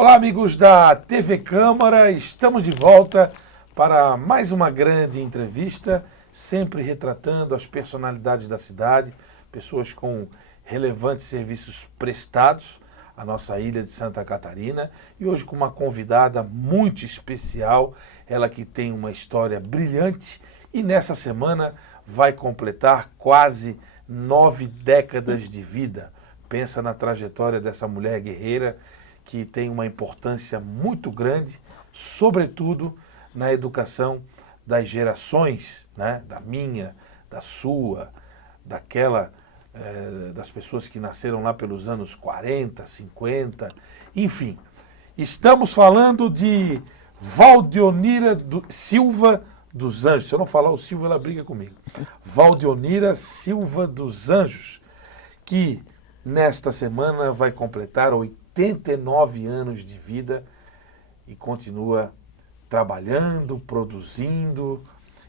Olá, amigos da TV Câmara, estamos de volta para mais uma grande entrevista, sempre retratando as personalidades da cidade, pessoas com relevantes serviços prestados à nossa ilha de Santa Catarina, e hoje com uma convidada muito especial, ela que tem uma história brilhante e nessa semana vai completar quase 9 décadas de vida. Pensa na trajetória dessa mulher guerreira que tem uma importância muito grande, sobretudo na educação das gerações, né? Da minha, da sua, daquela, das pessoas que nasceram lá pelos anos 40, 50, enfim. Estamos falando de Valdionira Silva dos Anjos. Se eu não falar o Silva, ela briga comigo. Valdionira Silva dos Anjos, que nesta semana vai completar 89 anos de vida e continua trabalhando, produzindo,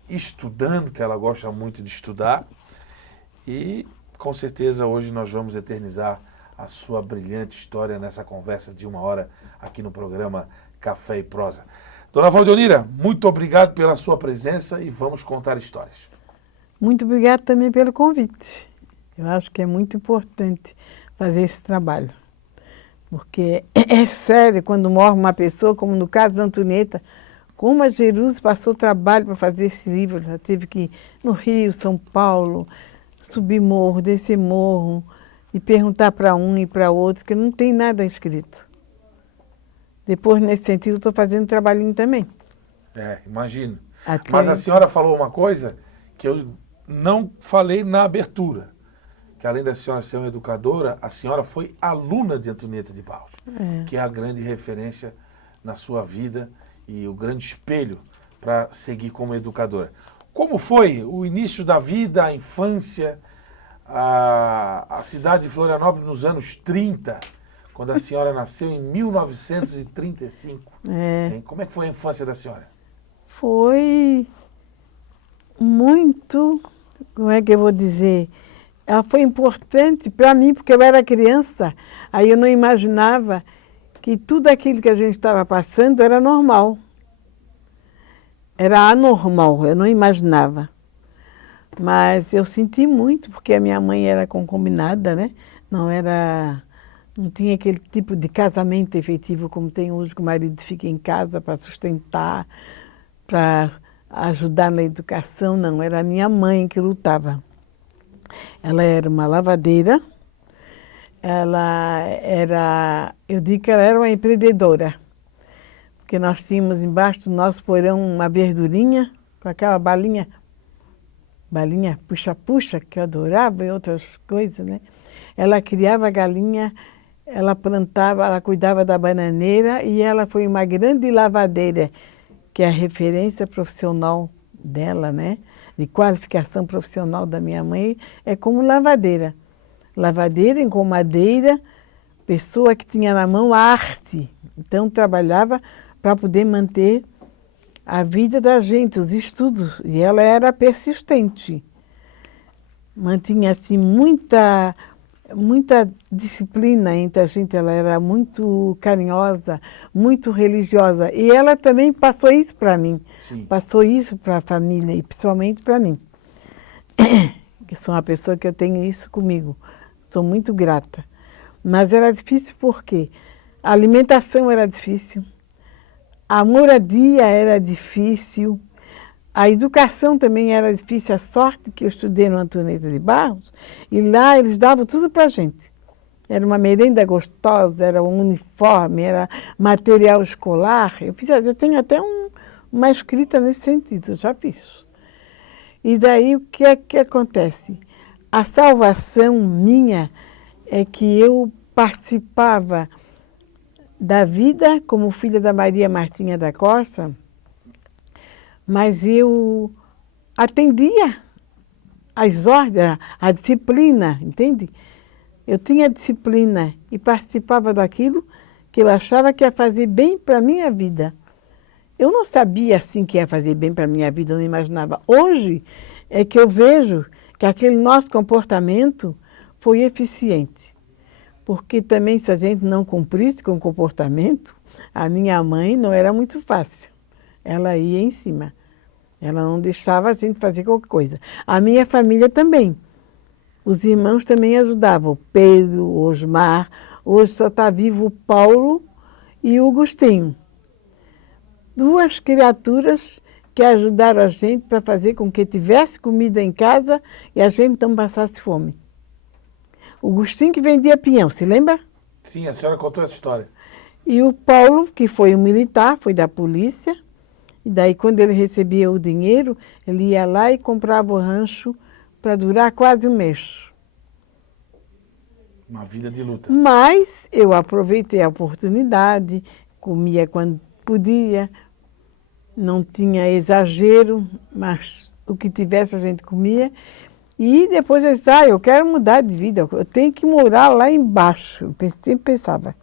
estudando, que ela gosta muito de estudar. E com certeza hoje nós vamos eternizar a sua brilhante história nessa conversa de 1 hora aqui no programa Café e Prosa. Dona Valdionira, muito obrigado pela sua presença e vamos contar histórias. Muito obrigada também pelo convite. Eu acho que é muito importante fazer esse trabalho. Porque é sério, quando morre uma pessoa, como no caso da Antonieta, como a Jerusa passou trabalho para fazer esse livro. Ela teve que ir no Rio, São Paulo, subir morro, descer morro, e perguntar para um e para outro, que não tem nada escrito. Depois, nesse sentido, estou fazendo trabalhinho também. Imagino. Mas a senhora falou uma coisa que eu não falei na abertura. Que além da senhora ser uma educadora, a senhora foi aluna de Antonieta de Barros, que é a grande referência na sua vida e o grande espelho para seguir como educadora. Como foi o início da vida, a infância, a cidade de Florianópolis nos anos 30, quando a senhora nasceu em 1935? Como é que foi a infância da senhora? Foi muito, como é que eu vou dizer? Ela foi importante para mim, porque eu era criança, aí eu não imaginava que tudo aquilo que a gente estava passando era normal. Era anormal, eu não imaginava. Mas eu senti muito, porque a minha mãe era concubinada, né? Não tinha aquele tipo de casamento efetivo como tem hoje, que o marido fica em casa para sustentar, para ajudar na educação, não. Era a minha mãe que lutava. Ela era uma lavadeira, eu digo que ela era uma empreendedora, porque nós tínhamos embaixo do nosso porão uma verdurinha, com aquela balinha puxa-puxa, que eu adorava, e outras coisas, né? Ela criava galinha, ela plantava, ela cuidava da bananeira e ela foi uma grande lavadeira, que é a referência profissional dela, né? De qualificação profissional da minha mãe, é como lavadeira. Lavadeira, engomadeira, pessoa que tinha na mão a arte. Então, trabalhava para poder manter a vida da gente, os estudos. E ela era persistente. Mantinha, assim, muita disciplina entre a gente. Ela era muito carinhosa, muito religiosa. E ela também passou isso para mim. Sim. Passou isso para a família e principalmente para mim. Que sou uma pessoa que eu tenho isso comigo. Sou muito grata. Mas era difícil porque a alimentação era difícil, a moradia era difícil, a educação também era difícil. A sorte que eu estudei no Antonieta de Barros, e lá eles davam tudo para a gente. Era uma merenda gostosa, era um uniforme, era material escolar. Eu tenho até uma escrita nesse sentido, eu já fiz. E daí o que é que acontece? A salvação minha é que eu participava da vida como filha da Maria Martinha da Costa, mas eu atendia às ordens, à disciplina, entende? Eu tinha disciplina e participava daquilo que eu achava que ia fazer bem para a minha vida. Eu não sabia assim que ia fazer bem para a minha vida, eu não imaginava. Hoje é que eu vejo que aquele nosso comportamento foi eficiente. Porque também se a gente não cumprisse com o comportamento, A minha mãe não era muito fácil. Ela ia em cima. Ela não deixava a gente fazer qualquer coisa. A minha família também. Os irmãos também ajudavam. O Pedro, o Osmar. Hoje só está vivo o Paulo e o Agostinho. Duas criaturas que ajudaram a gente para fazer com que tivesse comida em casa e a gente não passasse fome. O Agostinho que vendia pinhão, se lembra? Sim, a senhora contou essa história. E o Paulo, que foi um militar, foi da polícia. E daí, quando ele recebia o dinheiro, ele ia lá e comprava o rancho para durar quase um mês. Uma vida de luta. Mas eu aproveitei a oportunidade, comia quando podia, não tinha exagero, mas o que tivesse a gente comia. E depois eu disse, eu quero mudar de vida, eu tenho que morar lá embaixo. Eu sempre pensava.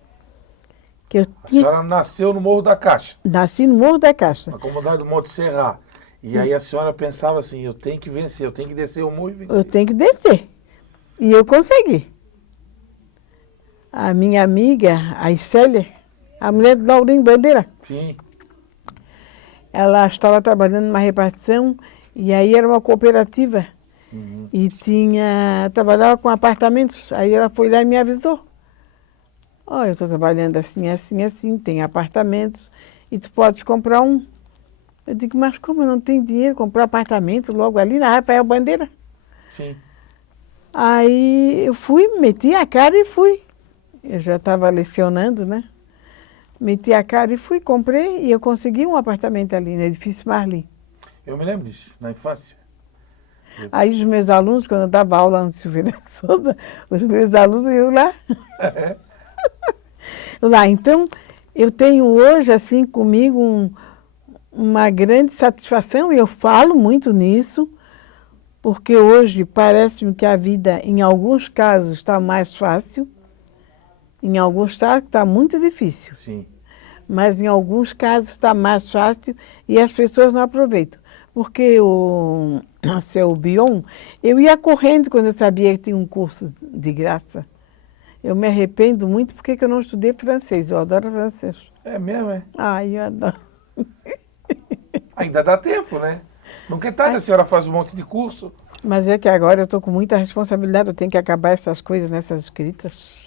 Que A senhora nasceu no Morro da Caixa, nasci no Morro da Caixa. na comunidade do Monte Serra. E aí a senhora pensava assim, eu tenho que vencer, eu tenho que descer o morro e vencer. Eu tenho que descer. E eu consegui. A minha amiga, a Iscélia, a mulher do Laurinho Bandeira, Sim. ela estava trabalhando numa repartição e aí era uma cooperativa. Uhum. E trabalhava com apartamentos. Aí ela foi lá e me avisou. Eu estou trabalhando assim, assim, assim, tem apartamentos e tu podes comprar um. Eu digo, mas como eu não tenho dinheiro para comprar apartamento logo ali na Rafael Bandeira? Sim. Aí eu fui, meti a cara e fui. Eu já estava lecionando, né? Meti a cara e fui, comprei e eu consegui um apartamento ali no edifício Marli. Eu me lembro disso, na infância. Aí os meus alunos, quando eu dava aula no Silveira Souza, os meus alunos iam lá. Então, eu tenho hoje, assim, comigo uma grande satisfação, e eu falo muito nisso, porque hoje parece-me que a vida, em alguns casos, está mais fácil, em alguns casos está muito difícil. Sim. Mas em alguns casos está mais fácil e as pessoas não aproveitam. Porque o seu Bion, eu ia correndo quando eu sabia que tinha um curso de graça. Eu me arrependo muito porque eu não estudei francês. Eu adoro francês. É mesmo, é? Eu adoro. Ainda dá tempo, né? Nunca é tarde, a senhora faz um monte de curso. Mas é que agora eu estou com muita responsabilidade, eu tenho que acabar essas coisas nessas escritas.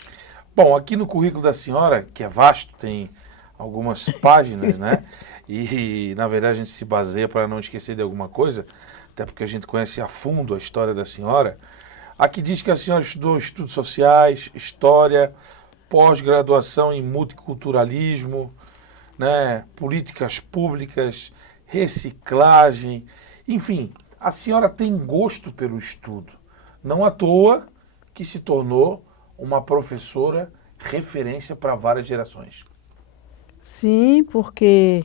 Bom, aqui no currículo da senhora, que é vasto, tem algumas páginas, né? E, na verdade, a gente se baseia para não esquecer de alguma coisa, até porque a gente conhece a fundo a história da senhora. Aqui diz que a senhora estudou estudos sociais, história, pós-graduação em multiculturalismo, né? Políticas públicas, reciclagem, enfim, a senhora tem gosto pelo estudo. Não à toa que se tornou uma professora referência para várias gerações. Sim, porque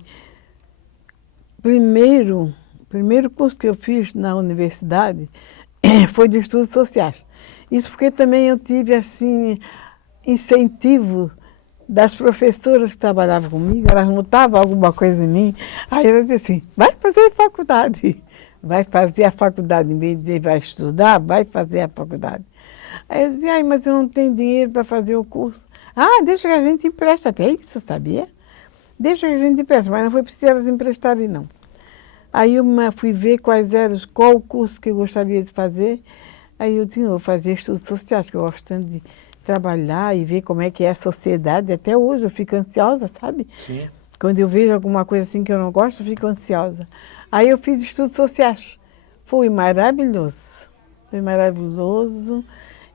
primeiro curso que eu fiz na universidade foi de estudos sociais. Isso porque também eu tive, assim, incentivo das professoras que trabalhavam comigo, elas notavam alguma coisa em mim, aí elas diziam assim, vai fazer faculdade, em vez de dizer vai estudar, vai fazer a faculdade. Aí eu dizia, mas eu não tenho dinheiro para fazer o curso. Deixa que a gente empresta, até isso, sabia? Deixa que a gente empresta, mas não foi preciso elas emprestarem, não. Aí eu fui ver qual o curso que eu gostaria de fazer, aí eu disse, vou fazer estudos sociais, que eu gosto tanto de trabalhar e ver como é que é a sociedade. Até hoje eu fico ansiosa, sabe? Sim. Quando eu vejo alguma coisa assim que eu não gosto, eu fico ansiosa. Aí eu fiz estudos sociais. Foi maravilhoso. Foi maravilhoso.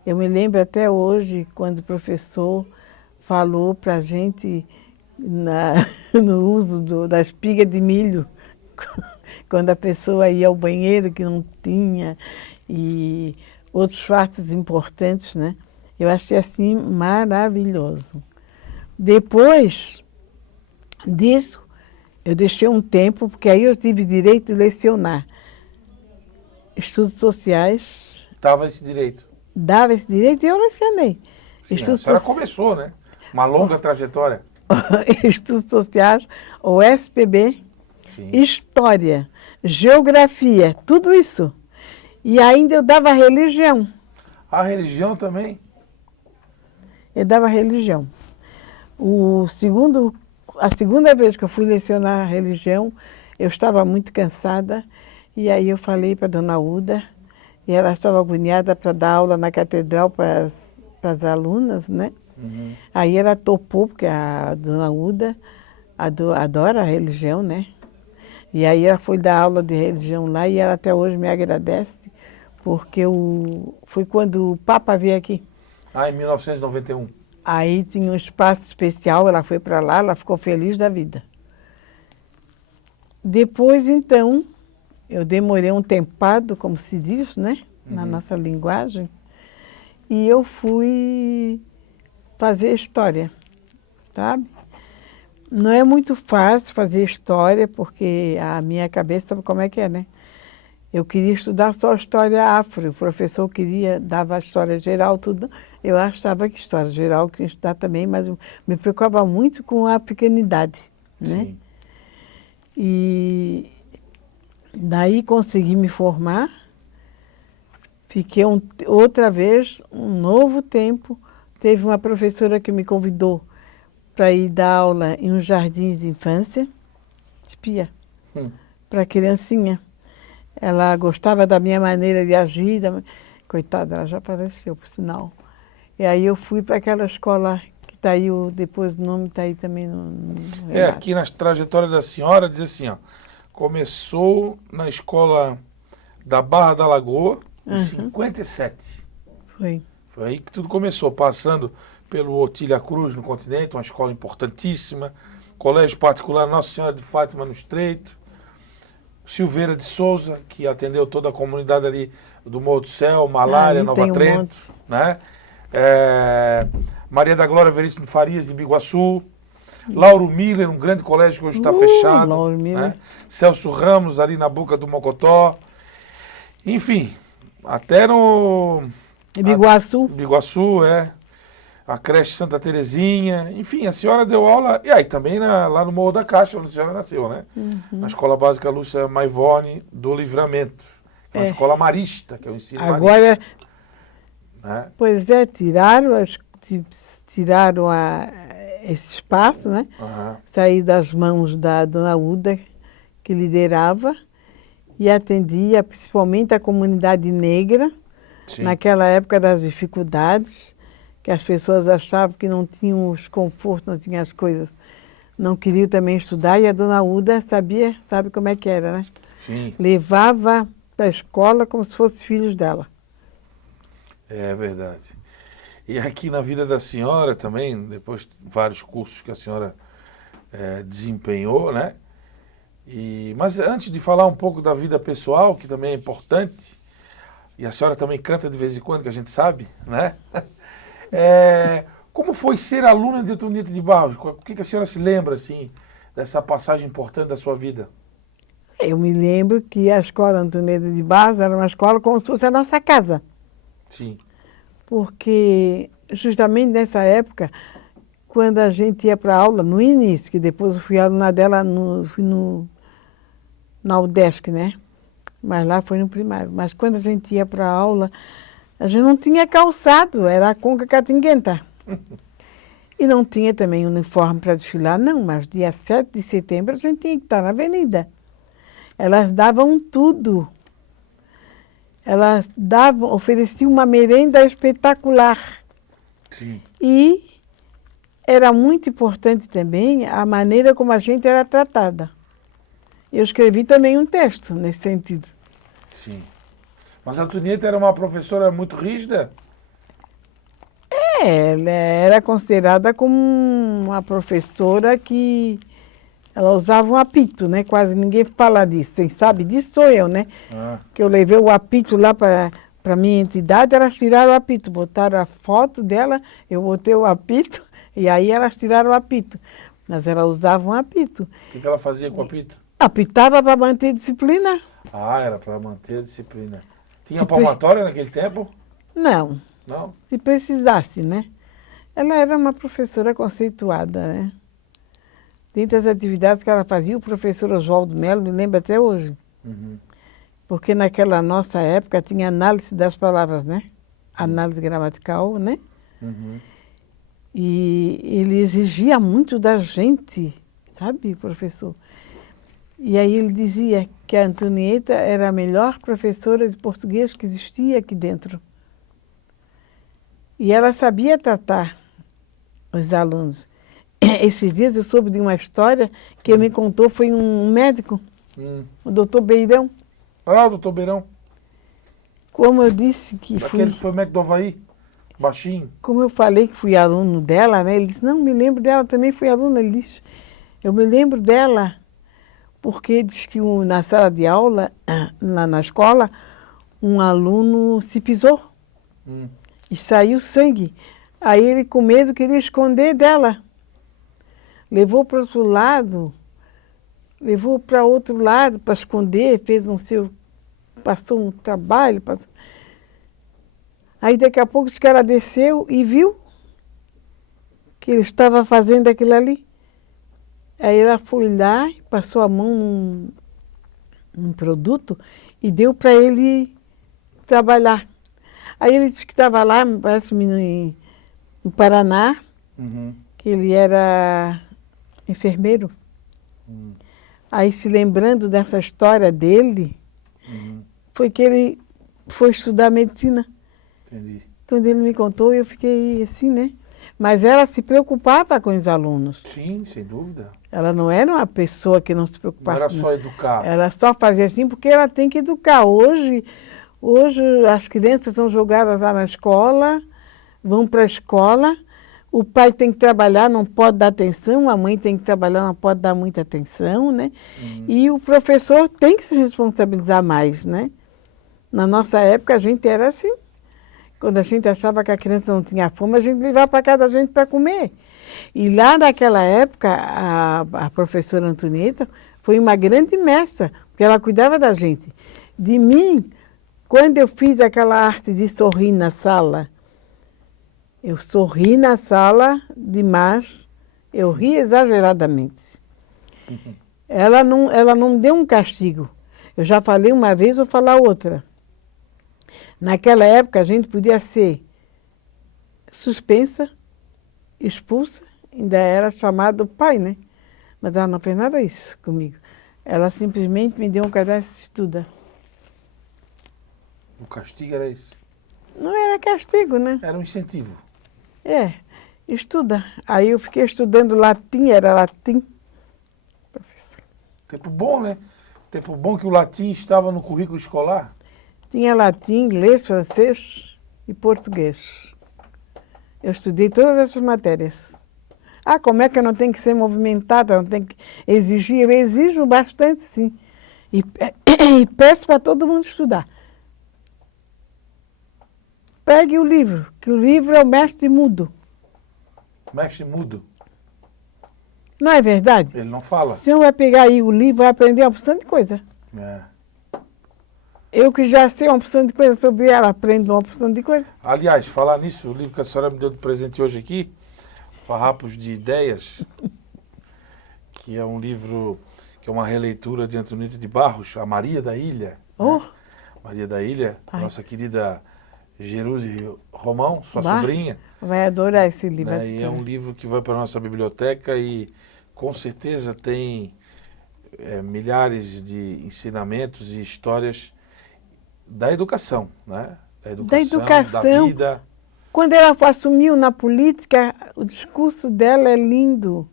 Eu me lembro até hoje, quando o professor falou para a gente no uso da espiga de milho, quando a pessoa ia ao banheiro que não tinha, e outros fatos importantes, né? Eu achei assim maravilhoso. Depois disso, eu deixei um tempo, porque aí eu tive direito de lecionar. Estudos sociais. Dava esse direito. Dava esse direito e eu lecionei. Sim, a senhora começou, né? Uma longa trajetória. Estudos sociais, o SPB, Sim. história, geografia, tudo isso. E ainda eu dava religião. A religião também? Eu dava religião. O segundo a segunda vez que eu fui lecionar religião, eu estava muito cansada, e aí eu falei para a dona Uda, e ela estava agoniada para dar aula na catedral para as alunas, né? Uhum. Aí ela topou, porque a dona Uda adora a religião, né? E aí ela foi dar aula de religião lá e ela até hoje me agradece, porque foi quando o Papa veio aqui. Ah, em 1991. Aí tinha um espaço especial, ela foi para lá, ela ficou feliz da vida. Depois, então, eu demorei um tempado, como se diz, né? Na nossa linguagem, e eu fui fazer história, sabe? Não é muito fácil fazer história, porque a minha cabeça, sabe como é que é, né? Eu queria estudar só história afro, o professor dava história geral, tudo. Eu achava que história geral eu queria estudar também, mas eu me preocupava muito com a africanidade, né? Sim. E daí consegui me formar, fiquei outra vez, um novo tempo. Teve uma professora que me convidou para ir dar aula em um jardim de infância, espia, para criancinha. Ela gostava da minha maneira de agir, coitada, ela já faleceu, por sinal. E aí eu fui para aquela escola que está aí, depois o nome está aí também no relato. Aqui na trajetória da senhora diz assim, ó, começou na escola da Barra da Lagoa em 57. Foi. Foi aí que tudo começou, passando pelo Otília Cruz no Continente, uma escola importantíssima, colégio particular Nossa Senhora de Fátima no Estreito, Silveira de Souza, que atendeu toda a comunidade ali do Morro do Céu, Malária, Nova Trento, né? Maria da Glória Veríssimo Farias de Biguaçu, Lauro Miller, um grande colégio que hoje está fechado, Lauro Miller. né? Celso Ramos ali na Boca do Mocotó, enfim, até no Biguaçu. Biguaçu, a creche Santa Terezinha, enfim, a senhora deu aula, e aí também lá no Morro da Caixa, onde a senhora nasceu, né? Na Escola Básica Lúcia Maivone do Livramento, que é uma escola marista, que é o ensino agora, marista. Né? Pois é, tiraram esse espaço, né? Saiu das mãos da dona Uda, que liderava, e atendia principalmente a comunidade negra, Sim. Naquela época das dificuldades, que as pessoas achavam que não tinham os confortos, não tinham as coisas, não queriam também estudar, e a dona Uda sabe como é que era, né? Sim. Levava para a escola como se fossem filhos dela. É verdade. E aqui na vida da senhora também, depois de vários cursos que a senhora desempenhou, né? Mas antes de falar um pouco da vida pessoal, que também é importante, e a senhora também canta de vez em quando, que a gente sabe, né? Como foi ser aluna de Antonieta de Barros? O que a senhora se lembra, assim, dessa passagem importante da sua vida? Eu me lembro que a escola Antonieta de Barros era uma escola como se fosse a nossa casa. Sim. Porque justamente nessa época, quando a gente ia para a aula, no início, que depois eu fui aluna dela, fui na UDESC, né? Mas lá foi no primário. Mas quando a gente ia para a aula, a gente não tinha calçado, era a conca catinguenta. E não tinha também uniforme para desfilar, não, mas dia 7 de setembro a gente tinha que estar na avenida. Elas davam tudo. Elas ofereciam uma merenda espetacular. Sim. E era muito importante também a maneira como a gente era tratada. Eu escrevi também um texto nesse sentido. Sim. Mas a Antonieta era uma professora muito rígida? Ela era considerada como uma professora que ela usava um apito, né? Quase ninguém fala disso. Quem sabe disso sou eu, né? Que eu levei o apito lá para a minha entidade, elas tiraram o apito, botaram a foto dela, eu botei o apito, e aí elas tiraram o apito. Mas ela usava um apito. O que ela fazia com o apito? Apitava para manter disciplina. Ah, era para manter a disciplina. Tinha palmatória naquele tempo? Não. Não? Se precisasse, né? Ela era uma professora conceituada, né? Dentre as atividades que ela fazia, o professor Oswaldo Melo me lembra até hoje. Porque naquela nossa época tinha análise das palavras, né? Análise gramatical, né? E ele exigia muito da gente sabe, professor? E aí ele dizia que a Antonieta era a melhor professora de português que existia aqui dentro. E ela sabia tratar os alunos. Esses dias eu soube de uma história que me contou, foi um médico, o doutor Beirão. Ah, o doutor Beirão. Como eu disse que fui... Aquele que foi médico do Havaí, baixinho. Como eu falei que fui aluno dela, né? Ele disse, não, me lembro dela, também fui aluno. Ele disse, eu me lembro dela porque diz que na sala de aula, lá na escola, um aluno se pisou e saiu sangue. Aí ele, com medo, queria esconder dela. Levou para outro lado, para esconder, fez passou um trabalho. Aí daqui a pouco que ela desceu e viu que ele estava fazendo aquilo ali. Aí ela foi lá, passou a mão num produto e deu para ele trabalhar. Aí ele disse que estava lá, parece no Paraná, que ele era enfermeiro. Aí, se lembrando dessa história dele, foi que ele foi estudar medicina. Entendi. Quando ele me contou, eu fiquei assim, né? Mas ela se preocupava com os alunos. Sim, sem dúvida. Ela não era uma pessoa que não se Não preocupasse. era só educar. Ela só fazia assim porque ela tem que educar. Hoje as crianças são jogadas lá na escola, vão para a escola, o pai tem que trabalhar, não pode dar atenção, a mãe tem que trabalhar, não pode dar muita atenção, né? E o professor tem que se responsabilizar mais, né? Na nossa época, a gente era assim. Quando a gente achava que a criança não tinha fome, a gente levava para casa da gente para comer. E lá naquela época, a professora Antonieta foi uma grande mestra, porque ela cuidava da gente. De mim, quando eu fiz aquela arte de sorrir na sala, eu sorri na sala demais, eu ri exageradamente. Ela não deu um castigo. Eu já falei uma vez, vou falar outra. Naquela época, a gente podia ser suspensa, expulsa, ainda era chamado pai, né? Mas ela não fez nada disso comigo. Ela simplesmente me deu um caderno de estuda. O castigo era esse? Não era castigo, né? Era um incentivo. Estuda. Aí eu fiquei estudando latim, era latim. Professor. Tempo bom, né? Tempo bom que o latim estava no currículo escolar. Tinha latim, inglês, francês e português. Eu estudei todas essas matérias. Ah, como é que eu não tenho que ser movimentada, não tenho que exigir? Eu exijo bastante, sim. E peço para todo mundo estudar. Pegue o livro, que o livro é o mestre mudo. Mestre mudo. Não é verdade? Ele não fala. O senhor vai pegar aí o livro, vai aprender uma porção de coisa. Eu que já sei uma porção de coisa sobre ela, aprendo uma porção de coisa. Aliás, falar nisso, o livro que a senhora me deu de presente hoje aqui, Farrapos de Ideias, que é um livro, que é uma releitura de Antonieta de Barros, a Maria da Ilha. Oh. Né? Maria da Ilha, nossa querida Jeruse Romão, sua Bah, sobrinha. vai adorar esse livro. Né? E é um livro que vai para a nossa biblioteca e com certeza tem milhares de ensinamentos e histórias da educação, né? Da educação, da vida. Quando ela assumiu na política, o discurso dela é lindo.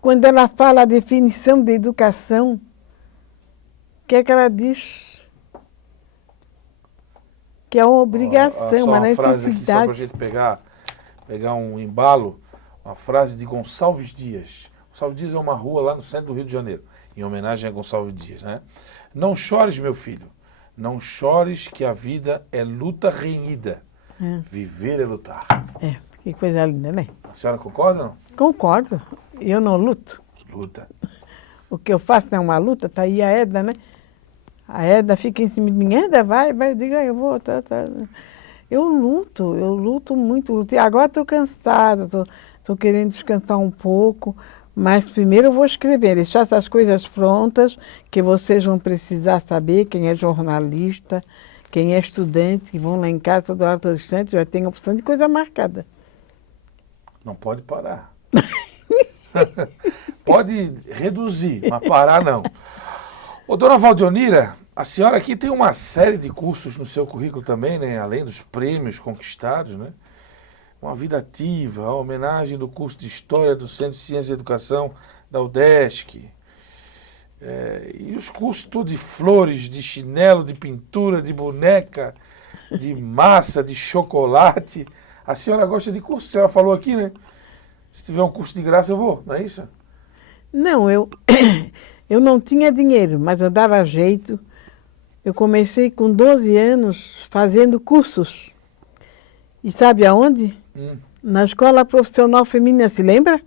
Quando ela fala a definição de educação, o que é que ela diz? Que é uma obrigação, uma necessidade. Frase aqui, só para a gente pegar um embalo, uma frase de Gonçalves Dias. Gonçalves Dias é uma rua lá no centro do Rio de Janeiro, em homenagem a Gonçalves Dias, né? Não chores, meu filho. Não chores que a vida é luta renhida. Viver é lutar. Que coisa linda, né? A senhora concorda ou não? Concordo. Eu não luto. Luta. O que eu faço é uma luta, tá aí a Edna, né? A Edna fica em cima de mim, Edna, vai, diga, eu vou, tá. Eu luto muito. E agora estou cansada, estou querendo descansar um pouco, mas primeiro eu vou escrever, deixar essas coisas prontas, que vocês vão precisar saber, quem é jornalista, quem é estudante, que vão lá em casa toda hora, todo instante, já tem a opção de coisa marcada. Não pode parar. Pode reduzir, mas parar não. Ô, dona Valdionira, a senhora aqui tem uma série de cursos no seu currículo também, né? Além dos prêmios conquistados, né? Uma vida ativa, a homenagem do curso de História do Centro de Ciência e Educação da UDESC. E os cursos tudo de flores, de chinelo, de pintura, de boneca, de massa, de chocolate. A senhora gosta de curso? A senhora falou aqui, né? Se tiver um curso de graça eu vou, não é isso? Não, eu não tinha dinheiro, mas eu dava jeito. Eu comecei com 12 anos fazendo cursos. E sabe aonde? Na Escola Profissional Feminina, se lembra?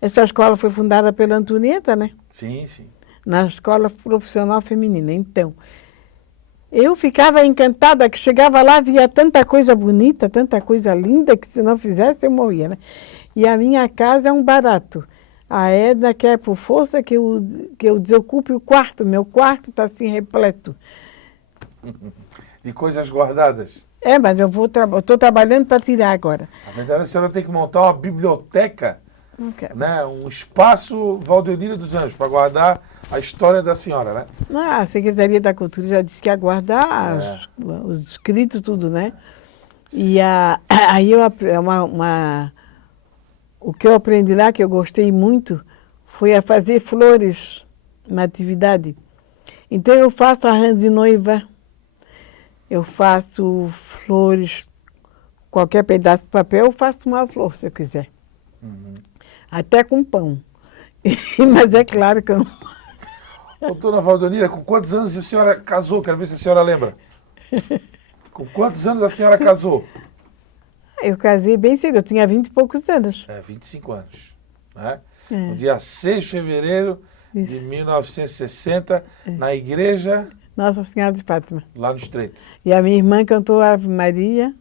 Essa escola foi fundada pela Antonieta, né? Sim, sim. Na Escola Profissional Feminina. Então, eu ficava encantada que chegava lá, via tanta coisa bonita, tanta coisa linda, que se não fizesse eu morria, né? E a minha casa é um barato. A Edna quer por força que eu desocupe o quarto. Meu quarto está assim repleto. De coisas guardadas. Mas eu estou trabalhando para tirar agora. Na verdade, a senhora tem que montar uma biblioteca, Não quero. né? Um espaço Valdionira dos Anjos, para guardar a história da senhora, né? A Secretaria da Cultura já disse que ia guardar os escritos, tudo, né? E aí o que eu aprendi lá, que eu gostei muito, foi a fazer flores na atividade. Então eu faço arranjo de noiva, eu faço flores, qualquer pedaço de papel, eu faço uma flor, se eu quiser. Até com pão. Mas é claro que eu... Dona Valdionira, com quantos anos a senhora casou? Quero ver se a senhora lembra. Com quantos anos a senhora casou? Eu casei bem cedo, eu tinha 20 e poucos anos. 25 anos. Né? No dia 6 de fevereiro de 1960, na igreja... Nossa Senhora de Fátima. Lá no Estreito. E a minha irmã cantou Ave Maria.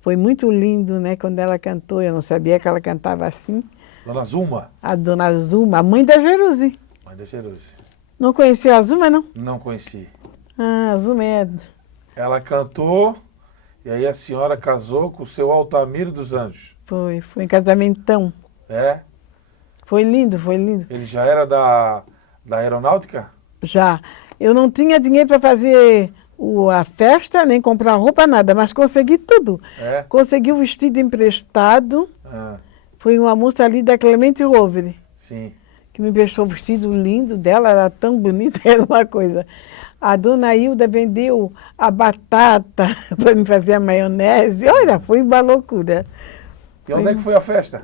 Foi muito lindo, né? Quando ela cantou, eu não sabia que ela cantava assim. Dona Zuma. A Dona Zuma, a mãe da Jerusi. Mãe da Jerusi. Não conhecia a Zuma, não? Não conheci. A Zuma é... Ela cantou e aí a senhora casou com o seu Altamiro dos Anjos. Foi em casamentão. É? Foi lindo, foi lindo. Ele já era da aeronáutica? Já. Eu não tinha dinheiro para fazer a festa, nem comprar roupa, nada, mas consegui tudo. Consegui o vestido emprestado. Foi uma moça ali da Clemente Rovere. Sim. Que me emprestou o vestido lindo dela, era tão bonito, era uma coisa. A dona Hilda vendeu a batata para me fazer a maionese. Olha, foi uma loucura. E onde é que foi a festa?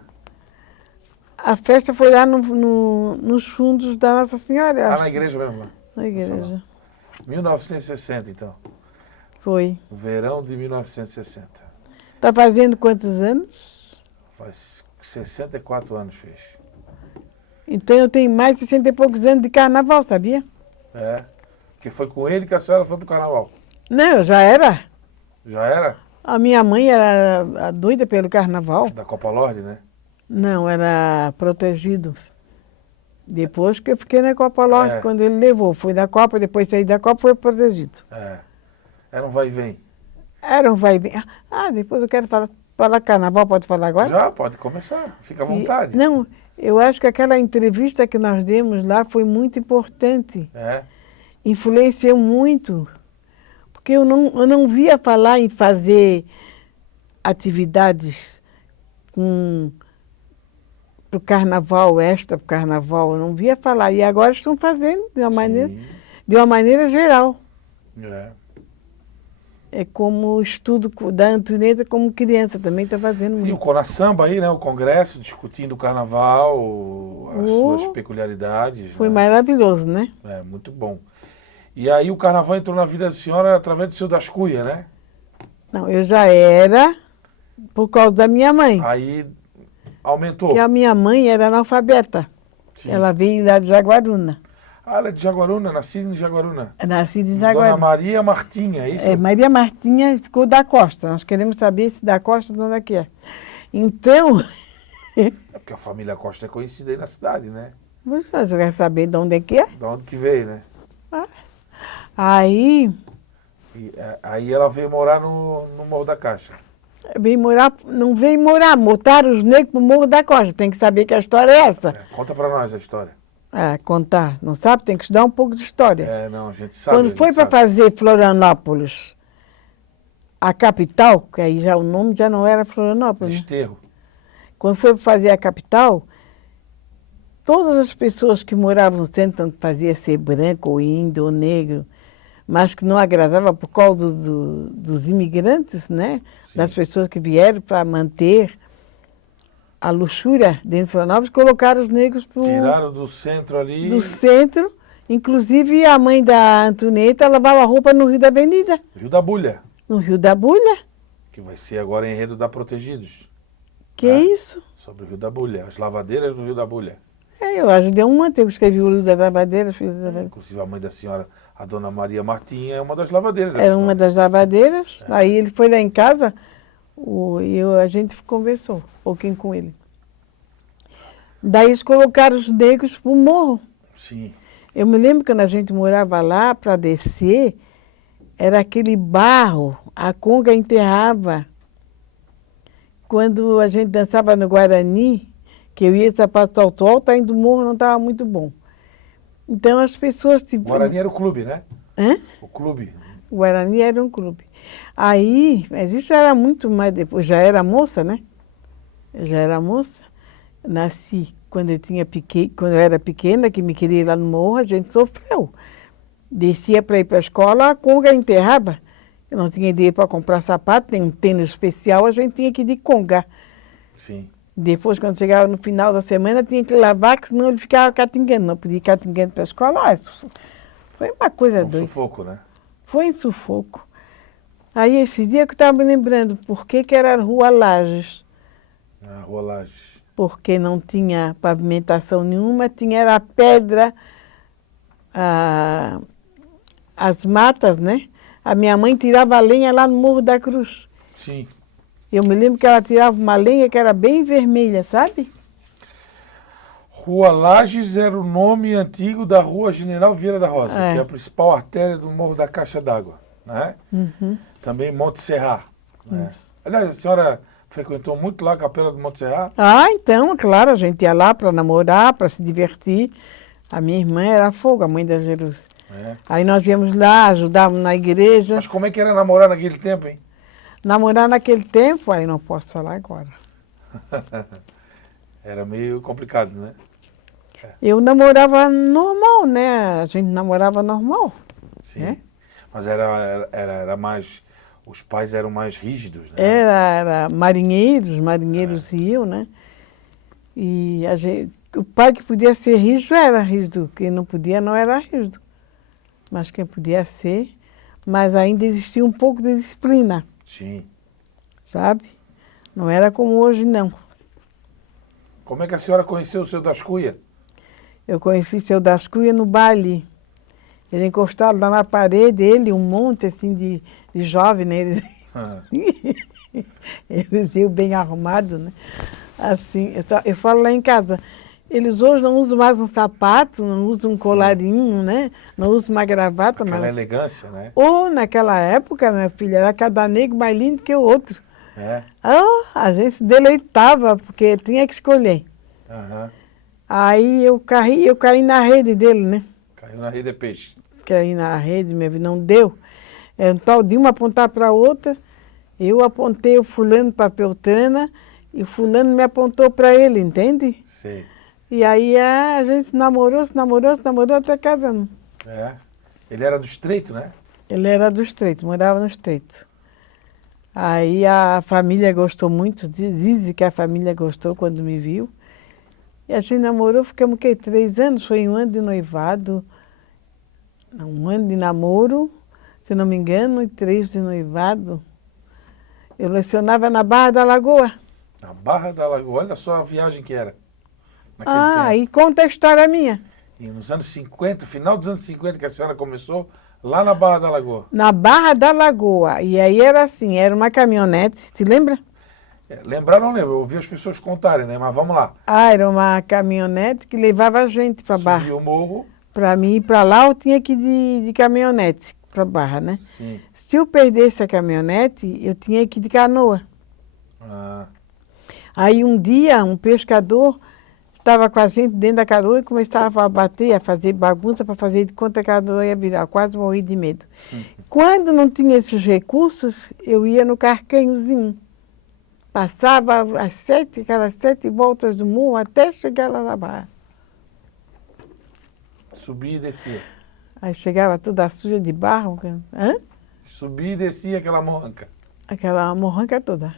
A festa foi lá nos fundos da Nossa Senhora. Lá na igreja mesmo? Lá. Na igreja. 1960, então. Foi. Verão de 1960. Está fazendo quantos anos? Faz 64 anos fez. Então eu tenho mais de 60 e poucos anos de carnaval, sabia? Porque foi com ele que a senhora foi pro carnaval. Não, eu já era. Já era? A minha mãe era doida pelo carnaval. Da Copa Lorde, né? Não, era protegido. Depois que eu fiquei na Copa Lorde, quando ele levou. Fui da Copa, depois saí da Copa, foi protegido. Era um vai e vem. Era um vai e vem. Depois eu quero falar carnaval, pode falar agora? Já, pode começar. Fica à vontade. Não, eu acho que aquela entrevista que nós demos lá foi muito importante. Influenciou muito. Porque eu não via falar em fazer atividades para o carnaval, para o carnaval, eu não via falar. E agora estão fazendo de uma maneira geral. É como o estudo da Antonieta como criança, também está fazendo muito. E o Conasamba aí, né? O congresso discutindo o carnaval, as suas peculiaridades. Foi maravilhoso, né? Muito bom. E aí o carnaval entrou na vida da senhora através do seu das Cuias, né? Não, eu já era por causa da minha mãe. Aí aumentou. Porque a minha mãe era analfabeta. Sim. Ela veio lá de Jaguaruna. Ela é de Jaguaruna, nascida em Jaguaruna. Nascida em Jaguaruna. Dona Maria Martinha, é isso? Maria Martinha ficou da Costa. Nós queremos saber se da Costa de onde é que é. Então... porque a família Costa é conhecida aí na cidade, né? Você quer saber de onde é que é? De onde que veio, né? Aí... Aí ela veio morar no Morro da Caixa. não veio morar, botaram os negros para o Morro da Costa. Tem que saber que a história é essa. Conta para nós a história. Contar. Não sabe? Tem que estudar um pouco de história. Não, a gente sabe. Quando foi para fazer Florianópolis, a capital, que aí já o nome já não era Florianópolis. Desterro. Quando foi para fazer a capital, todas as pessoas que moravam no centro, tanto fazia ser branco, ou índio, ou negro, mas que não agradava por causa dos imigrantes, né? Sim. Das pessoas que vieram para manter a luxúria dentro de Florianópolis, colocaram os negros para tiraram do centro ali. Do centro, inclusive a mãe da Antonieta lavava roupa no Rio da Avenida. Rio da Bulha. No Rio da Bulha. Que vai ser agora enredo da Protegidos. Que é isso? Sobre o Rio da Bulha, as lavadeiras do Rio da Bulha. Eu ajudei uma, eu escrevi o Rio das Lavadeiras. Inclusive a mãe da senhora, a dona Maria Martim, é uma das lavadeiras. Era uma das lavadeiras. Aí ele foi lá em casa e a gente conversou um pouquinho com ele. Daí eles colocaram os negros para o morro. Sim. Eu me lembro que quando a gente morava lá, para descer, era aquele barro, a conga enterrava. Quando a gente dançava no Guarani, que eu ia de sapato alto, ainda o morro não estava muito bom. Então as pessoas... O Guarani era o clube, né? Hã? O clube. O Guarani era um clube. Aí, mas isso era muito mais depois, já era moça, né? Eu já era moça. Nasci quando eu era pequena, que me queria ir lá no morro, a gente sofreu. Descia para ir para a escola, a conga enterrava. Eu não tinha dinheiro para comprar sapato, tem um tênis especial, a gente tinha que ir de conga. Sim. Depois, quando chegava no final da semana, tinha que lavar, que senão ele ficava catingando. Não podia ir catingando para a escola. Foi uma coisa doida. Foi um sufoco, né? Foi um sufoco. Aí, esse dia que eu estava me lembrando, por que era a Rua Lages? A Rua Lages. Porque não tinha pavimentação nenhuma, era a pedra, as matas, né? A minha mãe tirava a lenha lá no Morro da Cruz. Sim. Eu me lembro que ela tirava uma lenha que era bem vermelha, sabe? Rua Lages era o nome antigo da Rua General Vieira da Rosa, que é a principal artéria do Morro da Caixa d'Água, né? Uhum. Também Monte Serra. Né? Aliás, a senhora frequentou muito lá a Capela do Monte Serra? Então, claro, a gente ia lá para namorar, para se divertir. A minha irmã era fogo, a mãe da Jerusa. Aí nós íamos lá, ajudávamos na igreja. Mas como é que era namorar naquele tempo, hein? Namorar naquele tempo, aí não posso falar agora. Era meio complicado, né? Eu namorava normal, né? A gente namorava normal. Sim. Né? Mas era mais... Os pais eram mais rígidos, né? Era marinheiros iam, né? E o pai que podia ser rígido era rígido, quem não podia não era rígido. Mas quem podia ser, mas ainda existia um pouco de disciplina. Sim. Sabe? Não era como hoje, não. Como é que a senhora conheceu o seu das Cuias? Eu conheci o seu das Cuias no baile. Ele encostado lá na parede, ele, um monte assim de jovem, né? Eles iam bem arrumados, né? Assim, eu falo lá em casa, eles hoje não usam mais um sapato, não usam um colarinho, né? Não usam uma gravata. Aquela elegância, né? Ou naquela época, minha filha, era cada negro mais lindo que o outro. A gente se deleitava, porque tinha que escolher. Aí eu caí na rede dele, né? Caiu na rede de peixe. Caí na rede, minha vida, não deu. Um tal de uma apontar para a outra, eu apontei o fulano para a Peltrana e o fulano me apontou para ele, entende? Sim. E aí a gente se namorou até casando. Ele era do Estreito, né? Ele era do Estreito, morava no Estreito. Aí a família gostou muito, dizem que a família gostou quando me viu. E a gente namorou, ficamos o quê? 3 anos, foi 1 ano de noivado, 1 ano de namoro, se não me engano, e 3 de noivado. Eu lecionava na Barra da Lagoa. Na Barra da Lagoa, olha só a viagem que era. Tempo. E conta a história minha. E nos anos 50, final dos anos 50 que a senhora começou, lá na Barra da Lagoa. Na Barra da Lagoa. E aí era assim, era uma caminhonete, te lembra? Lembrar não lembro, eu ouvi as pessoas contarem, né? Mas vamos lá. Era uma caminhonete que levava a gente para Barra. Subia o morro. Para mim ir para lá, eu tinha que ir de caminhonete para Barra, né? Sim. Se eu perdesse a caminhonete, eu tinha que ir de canoa. Ah, Aí um dia um pescador estava com a gente dentro da canoa e começava a bater, a fazer bagunça para fazer de conta que a canoa ia virar. Quase morri de medo. Quando não tinha esses recursos, eu ia no carcanhozinho. Passava aquelas 7 voltas do morro até chegar lá na barra. subia e descia. Aí chegava toda suja de barro. Hã? Subia e descia aquela morranca. Aquela morranca toda.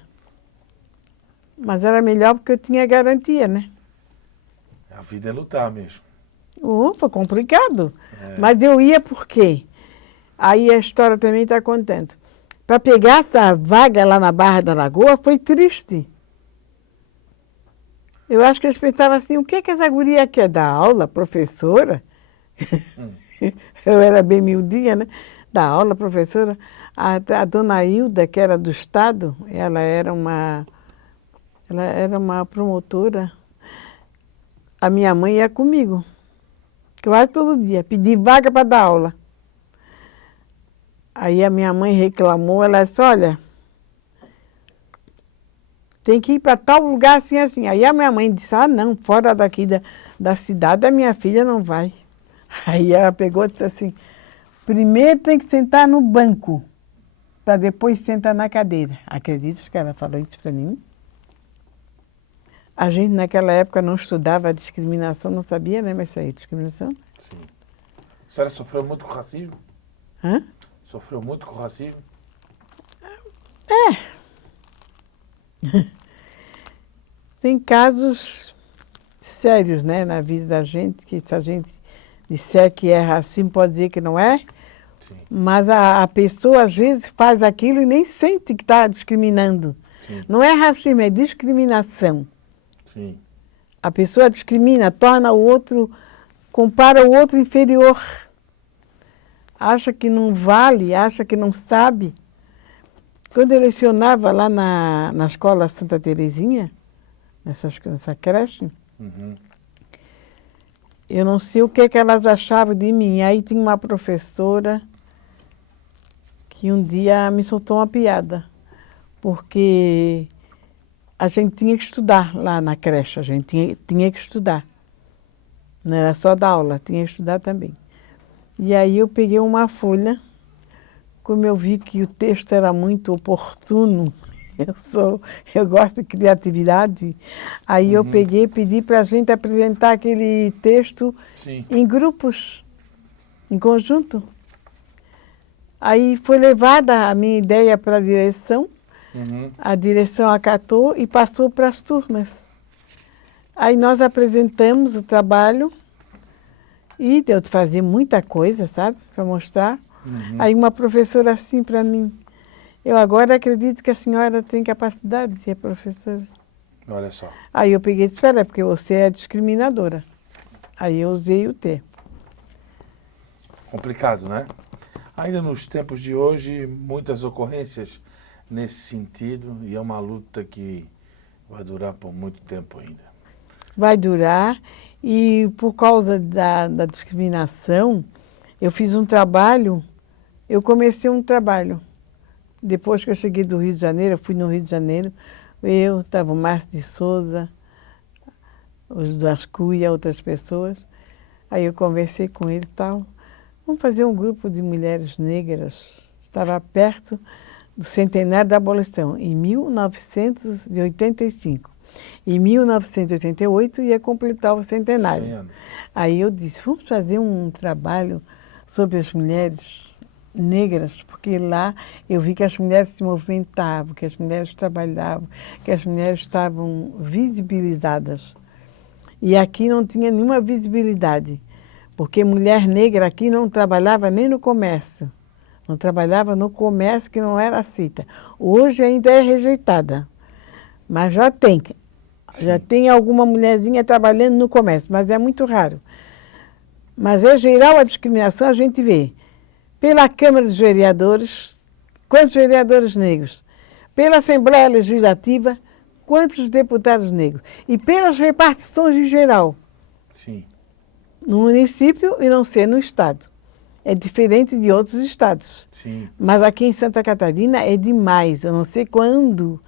Mas era melhor porque eu tinha garantia, né? A vida é lutar mesmo. Foi complicado. É. Mas eu ia por quê? Aí a história também está contando. Para pegar essa vaga lá na Barra da Lagoa foi triste. Eu acho que eles pensavam assim, o que é que essa guria quer dar aula, professora? Eu era bem miudinha, né? Dar aula, professora. A dona Hilda, que era do Estado, ela era uma promotora. A minha mãe ia comigo, quase todo dia, pedir vaga para dar aula. Aí a minha mãe reclamou, ela disse, olha, tem que ir para tal lugar assim, assim. Aí a minha mãe disse, não, fora daqui da cidade a minha filha não vai. Aí ela pegou e disse assim, primeiro tem que sentar no banco, para depois sentar na cadeira. Acredito que ela falou isso para mim? A gente naquela época não estudava a discriminação, não sabia, né, mas isso aí, discriminação? Sim. A senhora sofreu muito com o racismo? Hã? Sofreu muito com o racismo? Tem casos sérios, né, na vida da gente, que se a gente disser que é racismo, pode dizer que não é, Sim. mas a pessoa às vezes faz aquilo e nem sente que está discriminando. Sim. Não é racismo, é discriminação. Sim. A pessoa discrimina, torna o outro, compara o outro inferior. Acha que não vale, acha que não sabe. Quando eu lecionava lá na escola Santa Terezinha, nessa creche, eu não sei o que elas achavam de mim. Aí tinha uma professora que um dia me soltou uma piada, porque a gente tinha que estudar lá na creche, a gente tinha que estudar. Não era só dar aula, tinha que estudar também. E aí eu peguei uma folha, como eu vi que o texto era muito oportuno, eu gosto de criatividade, aí eu peguei e pedi para a gente apresentar aquele texto Sim. em grupos, em conjunto. Aí foi levada a minha ideia para a direção, a direção acatou e passou para as turmas. Aí nós apresentamos o trabalho e deu de fazer muita coisa, sabe, para mostrar. Aí uma professora assim para mim, eu agora acredito que a senhora tem capacidade de ser professora. Olha só. Aí eu peguei e disse, espera, porque você é discriminadora. Aí eu usei o T. Complicado, né? Ainda nos tempos de hoje, muitas ocorrências nesse sentido, e é uma luta que vai durar por muito tempo ainda. Vai durar, e por causa da discriminação, eu fiz um trabalho, eu comecei um trabalho. Depois que eu cheguei do Rio de Janeiro, eu fui no Rio de Janeiro, estava o Márcio de Souza, os do Ascuia, outras pessoas. Aí eu conversei com ele e tal. Vamos fazer um grupo de mulheres negras. Estava perto do centenário da abolição, em 1985. Em 1988 ia completar o centenário. 100 anos. Aí eu disse, vamos fazer um trabalho sobre as mulheres negras, porque lá eu vi que as mulheres se movimentavam, que as mulheres trabalhavam, que as mulheres estavam visibilizadas. E aqui não tinha nenhuma visibilidade, porque mulher negra aqui não trabalhava nem no comércio. Não trabalhava no comércio que não era aceita. Hoje ainda é rejeitada, mas já tem. Já tem alguma mulherzinha trabalhando no comércio, mas é muito raro. Mas é geral a discriminação, a gente vê. Pela Câmara dos Vereadores, quantos vereadores negros? Pela Assembleia Legislativa, quantos deputados negros? E pelas repartições em geral. Sim. No município e não ser no estado. É diferente de outros estados. Sim. Mas aqui em Santa Catarina é demais. Eu não sei quando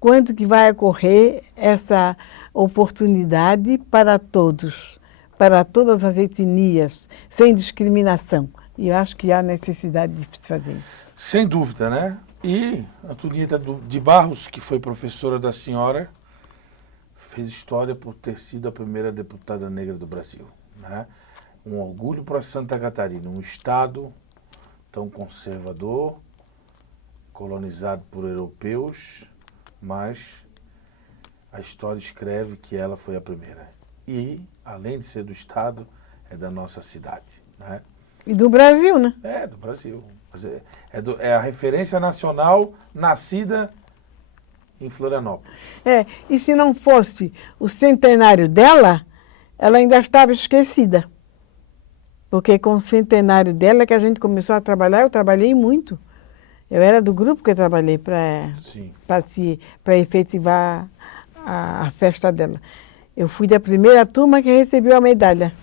quando que vai ocorrer essa oportunidade para todos, para todas as etnias, sem discriminação. E eu acho que há necessidade de fazer isso. Sem dúvida, né? E Antonieta de Barros, que foi professora da senhora, fez história por ter sido a primeira deputada negra do Brasil, né? Um orgulho para Santa Catarina, um estado tão conservador, colonizado por europeus, mas a história escreve que ela foi a primeira. E, além de ser do estado, é da nossa cidade, né? E do Brasil, né? É, do Brasil. É a referência nacional nascida em Florianópolis. E se não fosse o centenário dela, ela ainda estava esquecida. Porque com o centenário dela que a gente começou a trabalhar, eu trabalhei muito. Eu era do grupo que eu trabalhei para efetivar a festa dela. Eu fui da primeira turma que recebeu a medalha.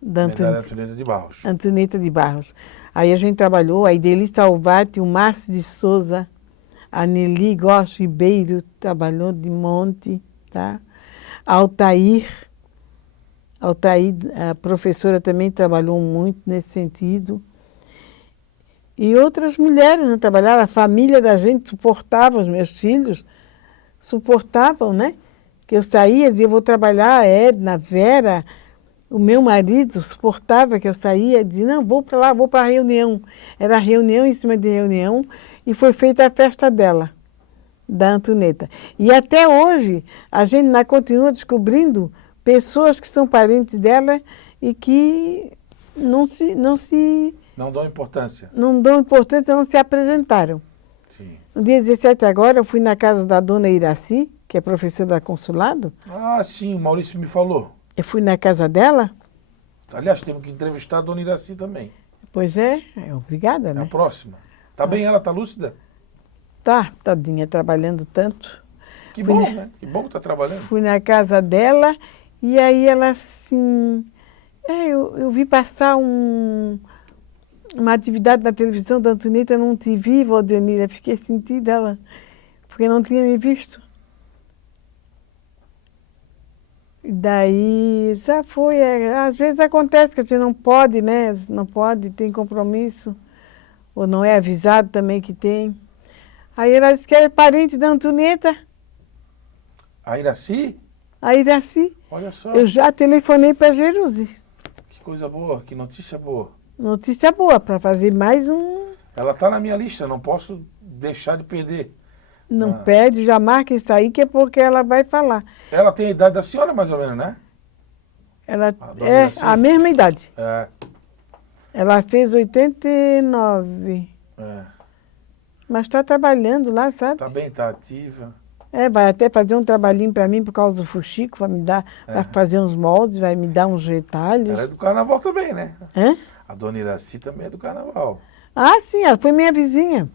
Medalha Antonieta de Barros. Antonieta de Barros. Aí a gente trabalhou, a Ideli Salvati, o Márcio de Souza, a Nelly Góes Ribeiro trabalhou de monte, tá? A Altair, a professora também trabalhou muito nesse sentido. E outras mulheres não trabalharam, a família da gente suportava, os meus filhos suportavam, né? Que eu saía, dizia, eu vou trabalhar, a Edna, a Vera, o meu marido suportava que eu saía, dizia, não, vou para lá, vou para a reunião. Era reunião em cima de reunião e foi feita a festa dela, da Antonieta. E até hoje a gente ainda continua descobrindo pessoas que são parentes dela e que não dão importância, não se apresentaram. Sim. No dia 17 agora, eu fui na casa da dona Iraci, que é professora da Consulado. Ah, sim, o Maurício me falou. Eu fui na casa dela. Aliás, temos que entrevistar a dona Iraci também. Pois é, obrigada, É né? a próxima. Tá bem ela? Tá lúcida? Tá, tadinha, trabalhando tanto. Que bom, né? Que bom que tá trabalhando. Fui na casa dela e aí ela assim... eu vi passar uma atividade na televisão da Antonieta, não te vi, Valdenira, fiquei sentindo ela, porque não tinha me visto. Daí, já foi, às vezes acontece que a gente não pode, né? Não pode, tem compromisso, ou não é avisado também que tem. Aí ela disse que era parente da Antonieta. A Iraci? A Iraci. Olha só. Eu já telefonei para Jerusi. Que coisa boa, que notícia boa. Notícia boa, para fazer mais um... Ela tá na minha lista, não posso deixar de perder. Não perde, já marca isso aí, que é porque ela vai falar. Ela tem a idade da senhora, mais ou menos, né? Ela é a mesma idade. É. Ela fez 89. É. Mas está trabalhando lá, sabe? Tá bem, tá ativa. Vai até fazer um trabalhinho para mim por causa do fuxico, vai me dar, vai fazer uns moldes, vai me dar uns retalhos. Ela é do carnaval também, né? Hã? A dona Iraci também é do carnaval. Ah, sim, ela foi minha vizinha.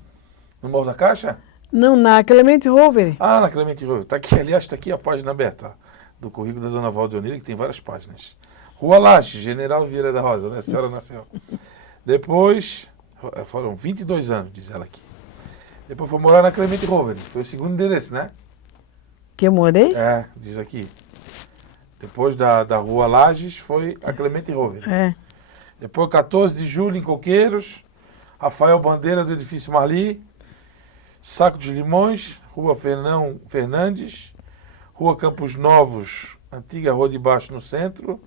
No Morro da Caixa? Não, na Clemente Rover. Ah, na Clemente Rover. Tá aqui, aliás, está aqui a página aberta do currículo da dona Valdeonira, que tem várias páginas. Rua Laje, General Vieira da Rosa, né? A senhora nasceu. Depois, foram 22 anos, diz ela aqui. Depois foi morar na Clemente Rover. Foi o segundo endereço, né? Que eu morei? É, diz aqui. Depois da Rua Lages foi a Clemente Rover. É. Depois 14 de julho em Coqueiros, Rafael Bandeira do Edifício Marli, Saco de Limões, Rua Fernão Fernandes, Rua Campos Novos, antiga Rua de Baixo no centro,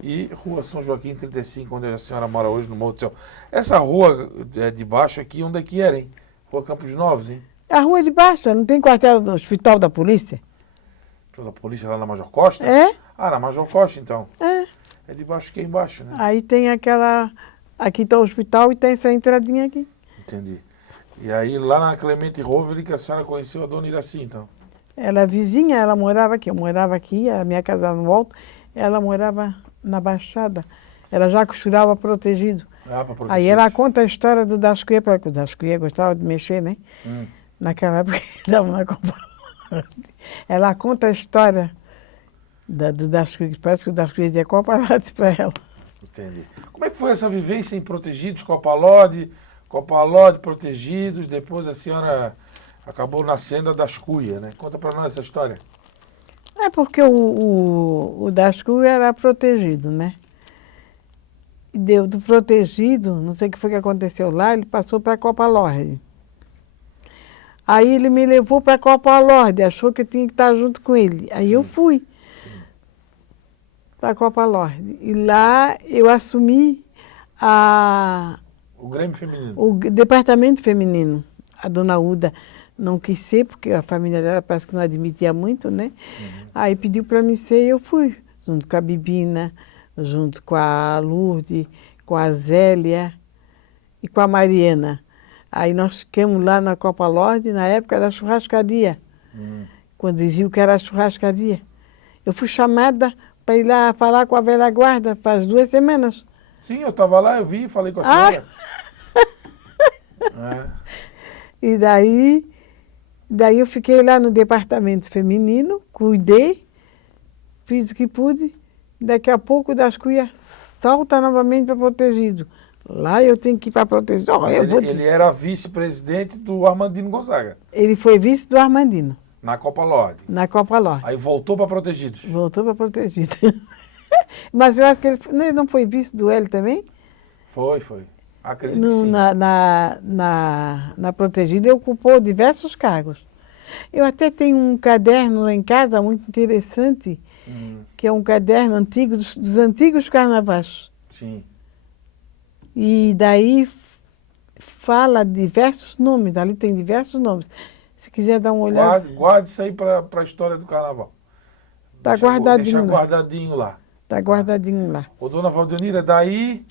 e Rua São Joaquim 35, onde a senhora mora hoje, no Morro do Céu. Essa rua de baixo aqui, onde é que era, hein? Rua Campos Novos, hein? A rua de baixo, não tem quartel do Hospital da Polícia? Da polícia lá na Major Costa? É. Ah, na Major Costa, então. É. É de baixo que é embaixo, né? Aí tem aquela... Aqui está o hospital e tem essa entradinha aqui. Entendi. E aí, lá na Clemente Rover, que a senhora conheceu a dona Iraci, então? Ela é vizinha, ela morava aqui. Eu morava aqui, a minha casa no alto. Ela morava na Baixada. Ela já costurava protegido. Ah, para proteger. Aí ela conta a história do Dascuia, porque o Dascuia gostava de mexer, né? Naquela época ele estava na Copa. Ela conta a história do Dascuia, parece que o Dascuia dizia Copa Lode para ela. Entendi. Como é que foi essa vivência em Protegidos, Copa Lode, Protegidos, depois a senhora acabou nascendo a das Cuias, né? Conta para nós essa história. É porque o das Cuias era protegido, né? E deu do protegido, não sei o que foi que aconteceu lá, ele passou para a Copa Lorde. Aí ele me levou para a Copa Lorde, achou que eu tinha que estar junto com ele. Aí Sim. eu fui para a Copa Lorde. E lá eu assumi O Grêmio Feminino. o departamento feminino. A dona Uda não quis ser, porque a família dela parece que não admitia muito, né? Aí pediu para mim ser e eu fui, junto com a Bibina, junto com a Lourdes, com a Zélia e com a Mariana. Aí nós ficamos lá na Copa Lorde, na época da churrascaria, quando diziam que era a churrascaria. Eu fui chamada para ir lá falar com a velha guarda faz 2 semanas. Sim, eu estava lá, eu vi, falei com a senhora. É. E daí eu fiquei lá no departamento feminino, cuidei, fiz o que pude. Daqui a pouco das Cuias salta novamente para protegido. Lá eu tenho que ir para protegido. Mas ele era vice-presidente do Armandino Gonzaga, Ele foi vice do Armandino, na Copa Lorde. na Copa Lorde. Aí voltou para Protegidos. Voltou para protegido. Mas eu acho que ele não foi vice do Hélio também? Foi. Acredito que sim. Na Protegida, ele ocupou diversos cargos. Eu até tenho um caderno lá em casa muito interessante, que é um caderno antigo, dos antigos carnavais. Sim. E daí fala diversos nomes, ali tem diversos nomes. Se quiser dar uma olhada. Guarde isso aí para a história do carnaval. Está guardadinho Deixa lá. guardadinho lá. Está guardadinho lá. Ô, dona Valdenira, daí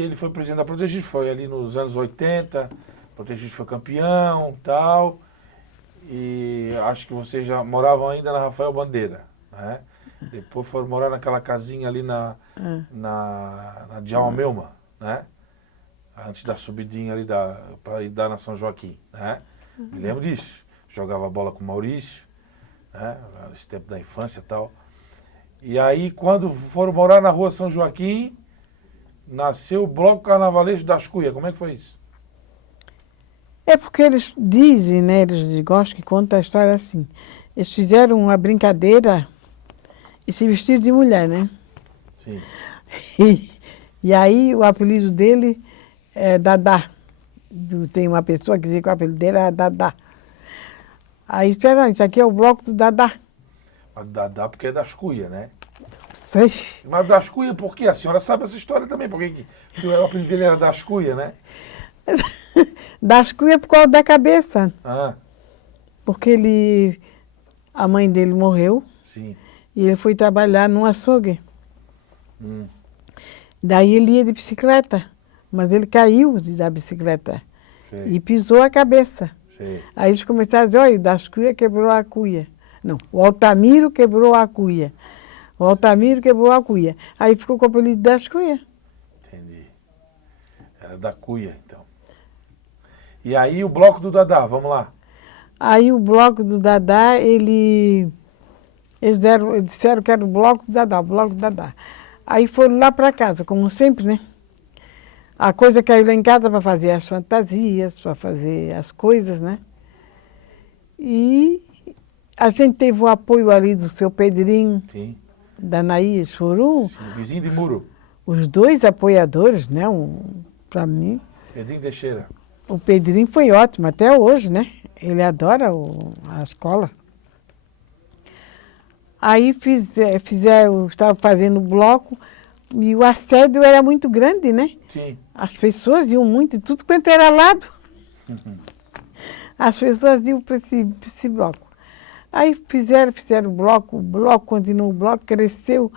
ele foi presidente da Protegidos, foi ali nos anos 80, Protegidos foi campeão, tal, e acho que vocês já moravam ainda na Rafael Bandeira, né? Depois foram morar naquela casinha ali na Djalma, né? Antes da subidinha ali para ir dar na São Joaquim, né? Me lembro disso. Jogava bola com o Maurício, né? Nesse tempo da infância e tal. E aí, quando foram morar na rua São Joaquim, nasceu o Bloco Carnavalesco das Cuias. Como é que foi isso? É porque eles dizem, né? Eles gostam que conta a história assim. Eles fizeram uma brincadeira e se vestiram de mulher, né? Sim. E aí o apelido dele é Dadá. Tem uma pessoa que dizia que o apelido dele era Dadá. Aí disseram, isso aqui é o bloco do Dadá. Mas Dadá porque é das Cuias, né? Sei. Mas das Cuias por quê? A senhora sabe essa história também, porque que o apelido dele era das Cuias, né? Das Cuias por causa da cabeça. Ah, Porque a mãe dele morreu sim. e ele foi trabalhar num açougue. Daí ele ia de bicicleta, mas ele caiu da bicicleta Sei, e pisou a cabeça. sei. Aí eles começaram a dizer, olha, o das Cuias quebrou a cuia. Não, o Altamiro quebrou a cuia. O Altamiro quebrou a cuia. Aí ficou com o apelido das Cuias. Entendi. Era da Cuia, então. E aí o bloco do Dadá, vamos lá. Aí o bloco do Dadá, eles disseram que era o bloco do Dadá, o bloco do Dadá. Aí foram lá para casa, como sempre, né? A coisa caiu lá em casa para fazer as fantasias, para fazer as coisas, né? E a gente teve o apoio ali do seu Pedrinho, Sim. da Naí Chorum, Sim. Vizinho de Muro, os 2 apoiadores, né? Para mim, Pedrinho Teixeira. o Pedrinho foi ótimo até hoje, né? Ele adora a escola. Aí estava fazendo o bloco e o assédio era muito grande, né? Sim. As pessoas iam muito, tudo quanto era lado. As pessoas iam para esse bloco. Aí fizeram o bloco continuou, o bloco cresceu.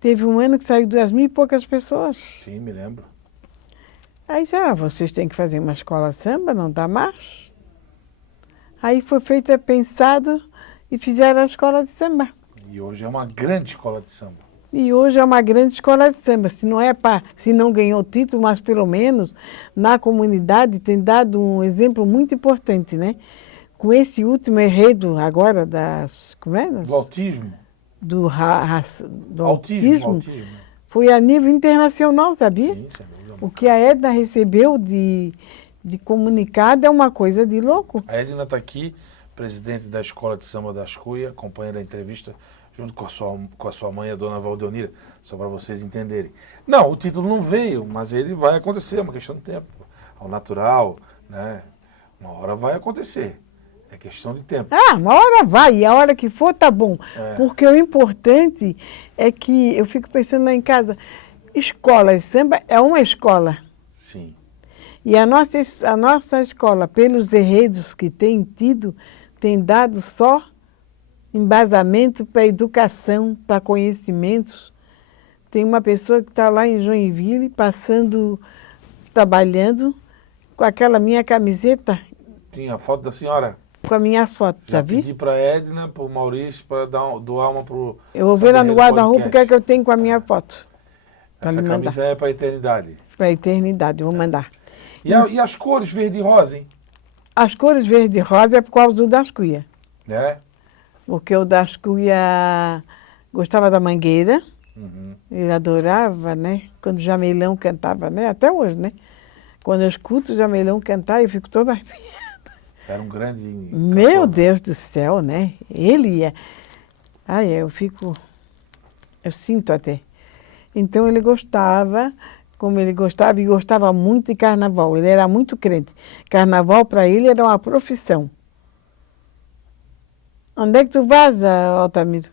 Teve um ano que saiu 2.000 e poucas pessoas. Sim, me lembro. Aí disseram, vocês têm que fazer uma escola de samba, não dá mais. Aí foi feito, pensado e fizeram a escola de samba. E hoje é uma grande escola de samba. E hoje é uma grande escola de samba. Se não ganhou título, mas pelo menos na comunidade tem dado um exemplo muito importante, né? Com esse último enredo agora Do autismo. do Autismo. foi a nível internacional, sabia? Sim, sem dúvida. O que a Edna recebeu de de comunicado é uma coisa de louco. A Edna está aqui, presidente da Escola de Samba das Cuias, acompanhando a entrevista junto com a sua mãe, a dona Valdeonira, só para vocês entenderem. Não, o título não veio, mas ele vai acontecer, é uma questão de tempo. Ao natural, né? Uma hora vai acontecer. É questão de tempo. Ah, uma hora vai, e a hora que for tá bom. É. Porque o importante é que, eu fico pensando lá em casa, escola de samba é uma escola. Sim. E a nossa escola, pelos enredos que tem tido, tem dado só embasamento para educação, para conhecimentos. Tem uma pessoa que está lá em Joinville, trabalhando com aquela minha camiseta, Tinha a foto da senhora? com a minha foto, Já já viu? pedi para a Edna, para o Maurício, para doar uma para o... Eu vou ver lá no guarda-roupa o que é que eu tenho com a minha foto. Pra Essa me mandar. camisa é para a eternidade. Para a eternidade, eu vou mandar. E as cores verde e rosa, hein? As cores verde e rosa é por causa do das cuias. Né? Porque o das cuias gostava da Mangueira, Uhum. ele adorava, né? Quando o Jamelão cantava, né? Até hoje, né? Quando eu escuto o Jamelão cantar, eu fico toda arrepiada. Era um grande... Meu cantor. Deus do céu, né? Ele é... Ai, eu sinto até. Então ele gostava, como ele gostava, e gostava muito de carnaval. Ele era muito crente. Carnaval para ele era uma profissão. Onde é que tu vais, Altamiro?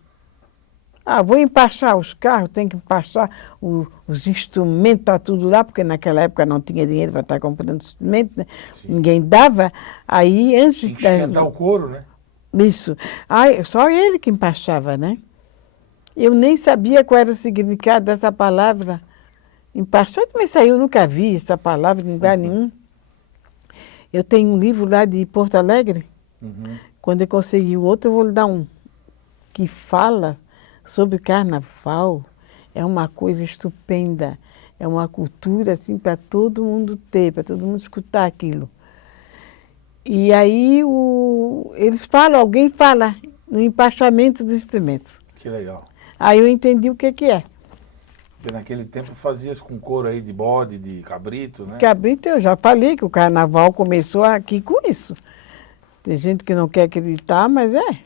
Ah, vou empachar os carros, tem que empachar os instrumentos, tá tudo lá, porque naquela época não tinha dinheiro para estar comprando instrumentos, né? Ninguém dava. Aí, antes Tinha que esquentar o couro, né? Isso. Ai, só ele que empachava, né? Eu nem sabia qual era o significado dessa palavra. Empachar também saiu, eu nunca vi essa palavra em lugar nenhum. Eu tenho um livro lá de Porto Alegre. Uhum. Quando eu conseguir outro, eu vou lhe dar um. Que fala sobre carnaval. É uma coisa estupenda. É uma cultura, assim, para todo mundo ter, para todo mundo escutar aquilo. E aí, eles falam, alguém fala no empachamento dos instrumentos. Que legal. Aí eu entendi o que é. Porque naquele tempo fazia-se com couro aí de bode, de cabrito, né? Cabrito, eu já falei que o carnaval começou aqui com isso. Tem gente que não quer acreditar, mas é.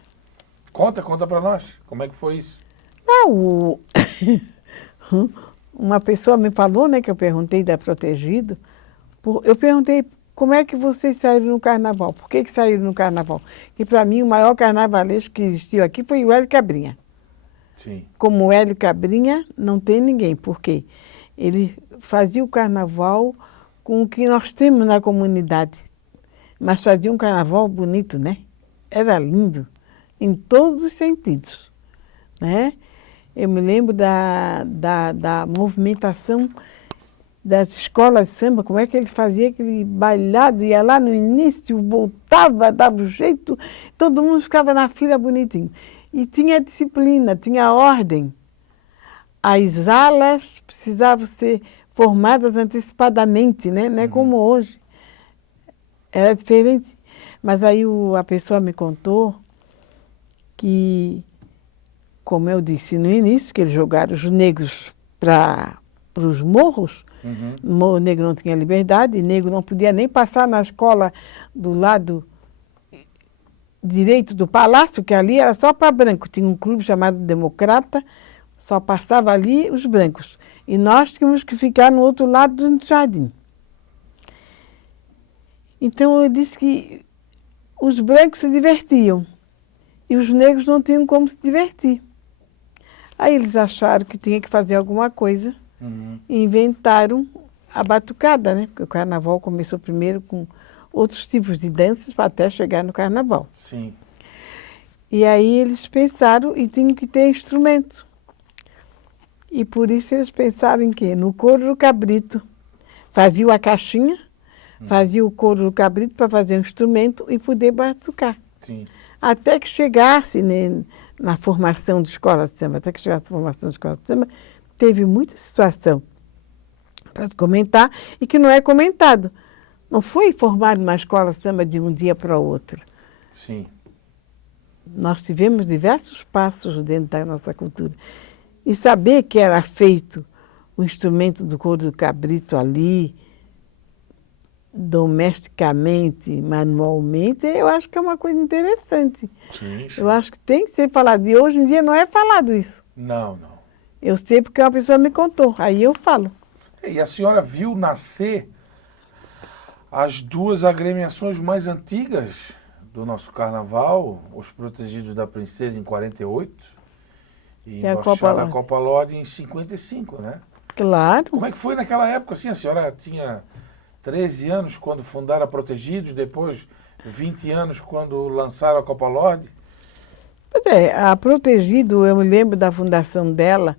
Conta para nós. Como é que foi isso? Ah, uma pessoa me falou, né, que eu perguntei da Protegido. Eu perguntei como é que vocês saíram no carnaval. Por que saíram no carnaval? E para mim o maior carnavalesco que existiu aqui foi o Hélio Cabrinha. Sim. Como o Hélio Cabrinha, não tem ninguém. Por quê? Ele fazia o carnaval com o que nós temos na comunidade. Mas fazia um carnaval bonito, né? Era lindo, em todos os sentidos, né? Eu me lembro da movimentação das escolas de samba, como é que ele fazia aquele bailado, ia lá no início, voltava, dava o jeito, todo mundo ficava na fila bonitinho. E tinha disciplina, tinha ordem. As alas precisavam ser formadas antecipadamente, né? Não é como hoje. Era diferente. Mas aí a pessoa me contou que, como eu disse no início, que eles jogaram os negros para os morros. Uhum. O negro não tinha liberdade, o negro não podia nem passar na escola do lado direito do palácio, que ali era só para branco. Tinha um clube chamado Democrata, só passava ali os brancos. E nós tínhamos que ficar no outro lado do jardim. Então eu disse que os brancos se divertiam e os negros não tinham como se divertir. Aí eles acharam que tinha que fazer alguma coisa e inventaram a batucada, né? Porque o carnaval começou primeiro com outros tipos de danças para até chegar no carnaval. Sim. E aí eles pensaram e tinham que ter instrumento. E por isso eles pensaram em quê? No couro do cabrito. Faziam a caixinha, faziam o couro do cabrito para fazer um instrumento e poder batucar. Sim. Até que chegasse, né, na formação de escola de samba, teve muita situação para se comentar e que não é comentado. Não foi formado uma escola de samba de um dia para o outro. Sim. Nós tivemos diversos passos dentro da nossa cultura. E saber que era feito o instrumento do couro do cabrito ali, domesticamente, manualmente, eu acho que é uma coisa interessante. Sim, sim. Eu acho que tem que ser falado. E hoje em dia não é falado isso. Não, não. Eu sei porque uma pessoa me contou, aí eu falo. E a senhora viu nascer as duas agremiações mais antigas do nosso carnaval, os Protegidos da Princesa em 48 e a Embaixada Copa Copa Lorde em 55, né? Claro. Como é que foi naquela época, assim? A senhora tinha 13 anos quando fundaram a Protegidos, depois 20 anos quando lançaram a Copa Lorde? Pois é, a Protegido, eu me lembro da fundação dela,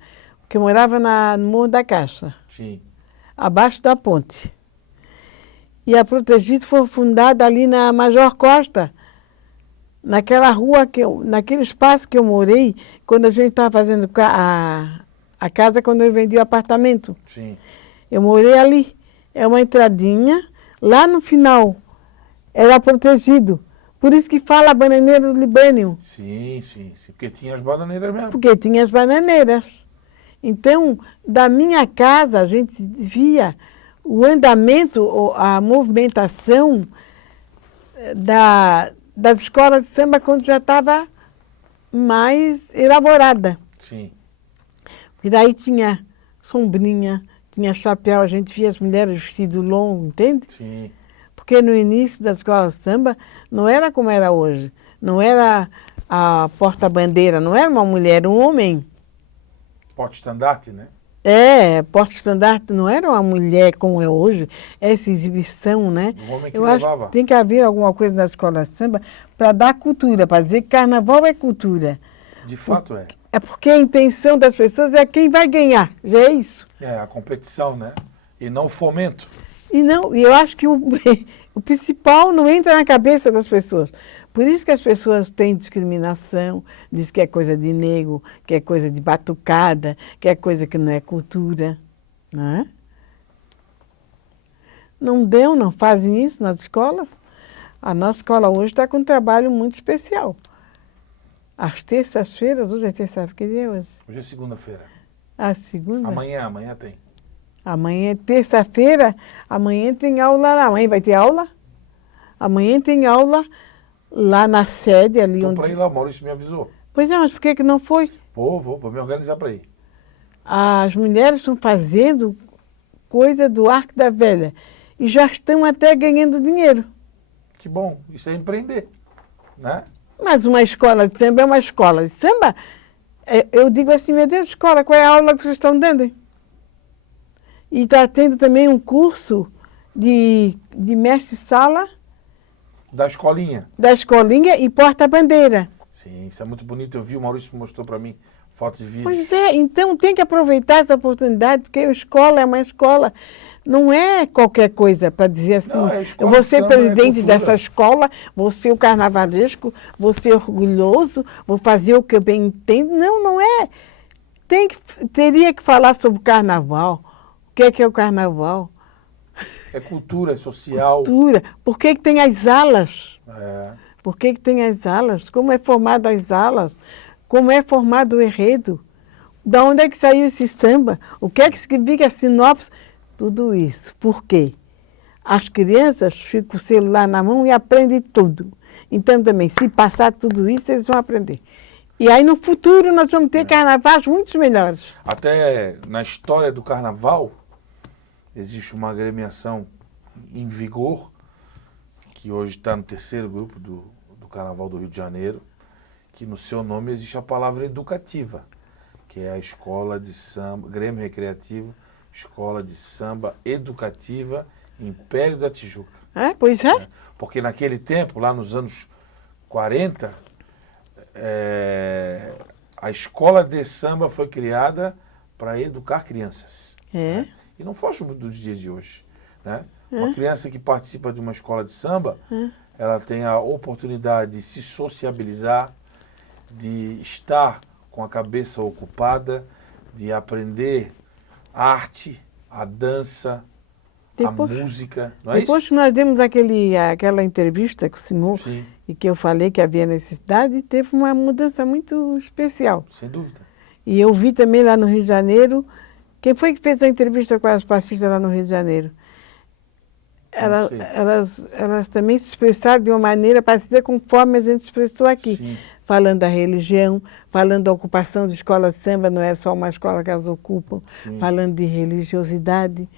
que eu morava no Morro da Caixa, Sim. abaixo da ponte. E a Protegido foi fundada ali na Major Costa, naquela rua, naquele espaço que eu morei, quando a gente estava fazendo a casa, quando eu vendi o apartamento. Sim. Eu morei ali. É uma entradinha, lá no final era Protegido. Por isso que fala bananeiro libânio, Sim, sim, sim. Porque tinha as bananeiras mesmo. porque tinha as bananeiras. Então, da minha casa, a gente via o andamento, a movimentação das escolas de samba quando já estava mais elaborada. Sim. E daí tinha sombrinha, tinha chapéu, a gente via as mulheres vestido longo, entende? Sim. Porque no início das escolas de samba não era como era hoje. Não era a porta-bandeira, não era uma mulher, era um homem. Porte-estandarte, né? Porta-estandarte não era uma mulher como é hoje, essa exibição, né? O homem que Eu acho levava. que tem que haver alguma coisa na escola de samba para dar cultura, para dizer que carnaval é cultura. De fato é. É porque a intenção das pessoas é quem vai ganhar, já é isso. É, a competição, né? E não o fomento. E eu acho que o principal não entra na cabeça das pessoas. Por isso que as pessoas têm discriminação, diz que é coisa de negro, que é coisa de batucada, que é coisa que não é cultura. Não é? Não fazem isso nas escolas. A nossa escola hoje está com um trabalho muito especial. Às terças-feiras, hoje é terça-feira, que dia é hoje? Hoje é segunda-feira. A segunda? Amanhã tem. Amanhã é terça-feira, amanhã tem aula lá. Amanhã vai ter aula? Amanhã tem aula lá na sede, ali Estou onde... para ir lá, o Maurício me avisou. Pois é, mas por que não foi? Vou me organizar para ir. As mulheres estão fazendo coisa do Arco da Velha e já estão até ganhando dinheiro. Que bom, isso é empreender, né? Mas uma escola de samba é uma escola de samba. Eu digo assim, meu Deus, escola, qual é a aula que vocês estão dando? E está tendo também um curso de mestre-sala Da escolinha. da escolinha e porta-bandeira. Sim, isso é muito bonito. Eu vi, o Maurício mostrou para mim fotos e vídeos. Pois é, então tem que aproveitar essa oportunidade, porque a escola é uma escola, não é qualquer coisa para dizer assim, Não, a eu escola vou de ser samba é presidente cultura. dessa escola, vou ser o carnavalesco, vou ser orgulhoso, vou fazer o que eu bem entendo. Não, não é. Teria que falar sobre o carnaval. O que é o carnaval? É cultura, é social. Cultura. Por que tem as alas? É. Por que tem as alas? Como é formada as alas? Como é formado o enredo? Da onde é que saiu esse samba? O que é que significa a sinopse? Tudo isso. Por quê? As crianças ficam com o celular na mão e aprendem tudo. Então, também, se passar tudo isso, eles vão aprender. E aí, no futuro, nós vamos ter carnavais muito melhores. Até na história do carnaval, existe uma agremiação em vigor, que hoje está no terceiro grupo do Carnaval do Rio de Janeiro, que no seu nome existe a palavra educativa, que é a Escola de Samba, Grêmio Recreativo, Escola de Samba Educativa Império da Tijuca. Pois é. Porque naquele tempo, lá nos anos 40, a escola de samba foi criada para educar crianças. Né? E não foge muito dos dias de hoje. Né? Uma criança que participa de uma escola de samba, ela tem a oportunidade de se sociabilizar, de estar com a cabeça ocupada, de aprender arte, a dança, a música. Não é depois isso? que nós demos aquela entrevista com o senhor, Sim. e que eu falei que havia necessidade, teve uma mudança muito especial. Sem dúvida. E eu vi também lá no Rio de Janeiro, quem foi que fez a entrevista com as passistas lá no Rio de Janeiro? Elas, sei. elas também se expressaram de uma maneira parecida conforme a gente expressou aqui. Sim. Falando da religião, falando da ocupação de escola de samba, não é só uma escola que elas ocupam, Sim. falando de religiosidade.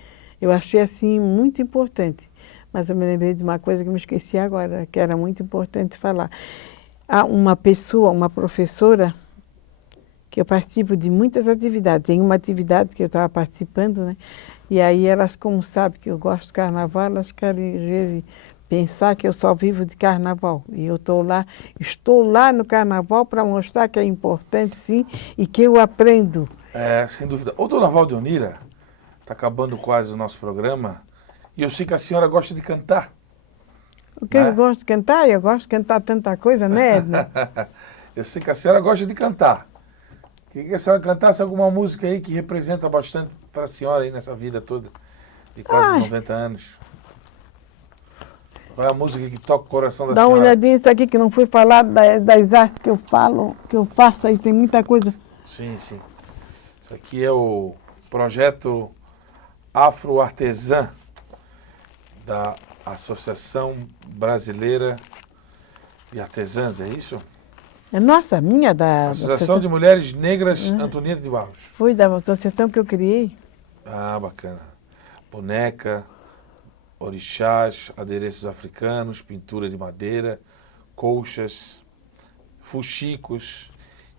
Eu achei assim muito importante. Mas eu me lembrei de uma coisa que eu me esqueci agora, que era muito importante falar. Há uma pessoa, uma professora, que eu participo de muitas atividades. Tem uma atividade que eu estava participando, né? E aí elas, como sabem que eu gosto de carnaval, elas querem, às vezes, pensar que eu só vivo de carnaval. E eu estou lá no carnaval para mostrar que é importante, sim, e que eu aprendo. É, sem dúvida. Ô, dona Valdeonira, está acabando quase o nosso programa, e eu sei que a senhora gosta de cantar. O que Né? eu gosto de cantar? Eu gosto de cantar tanta coisa, né, Edna? Eu sei que a senhora gosta de cantar. Queria que a senhora cantasse alguma música aí que representa bastante para a senhora aí nessa vida toda, de quase 90 anos. Qual é a música que toca o coração da Dá uma senhora? olhadinha isso aqui que não foi falado das artes que eu falo, que eu faço aí, tem muita coisa. Sim, sim. Isso aqui é o projeto Afro-Artesã da Associação Brasileira de Artesãs, é isso? É nossa, minha, da Associação de Mulheres Negras Antonieta de Barros. Foi da associação que eu criei. Ah, bacana. Boneca, orixás, adereços africanos, pintura de madeira, colchas, fuxicos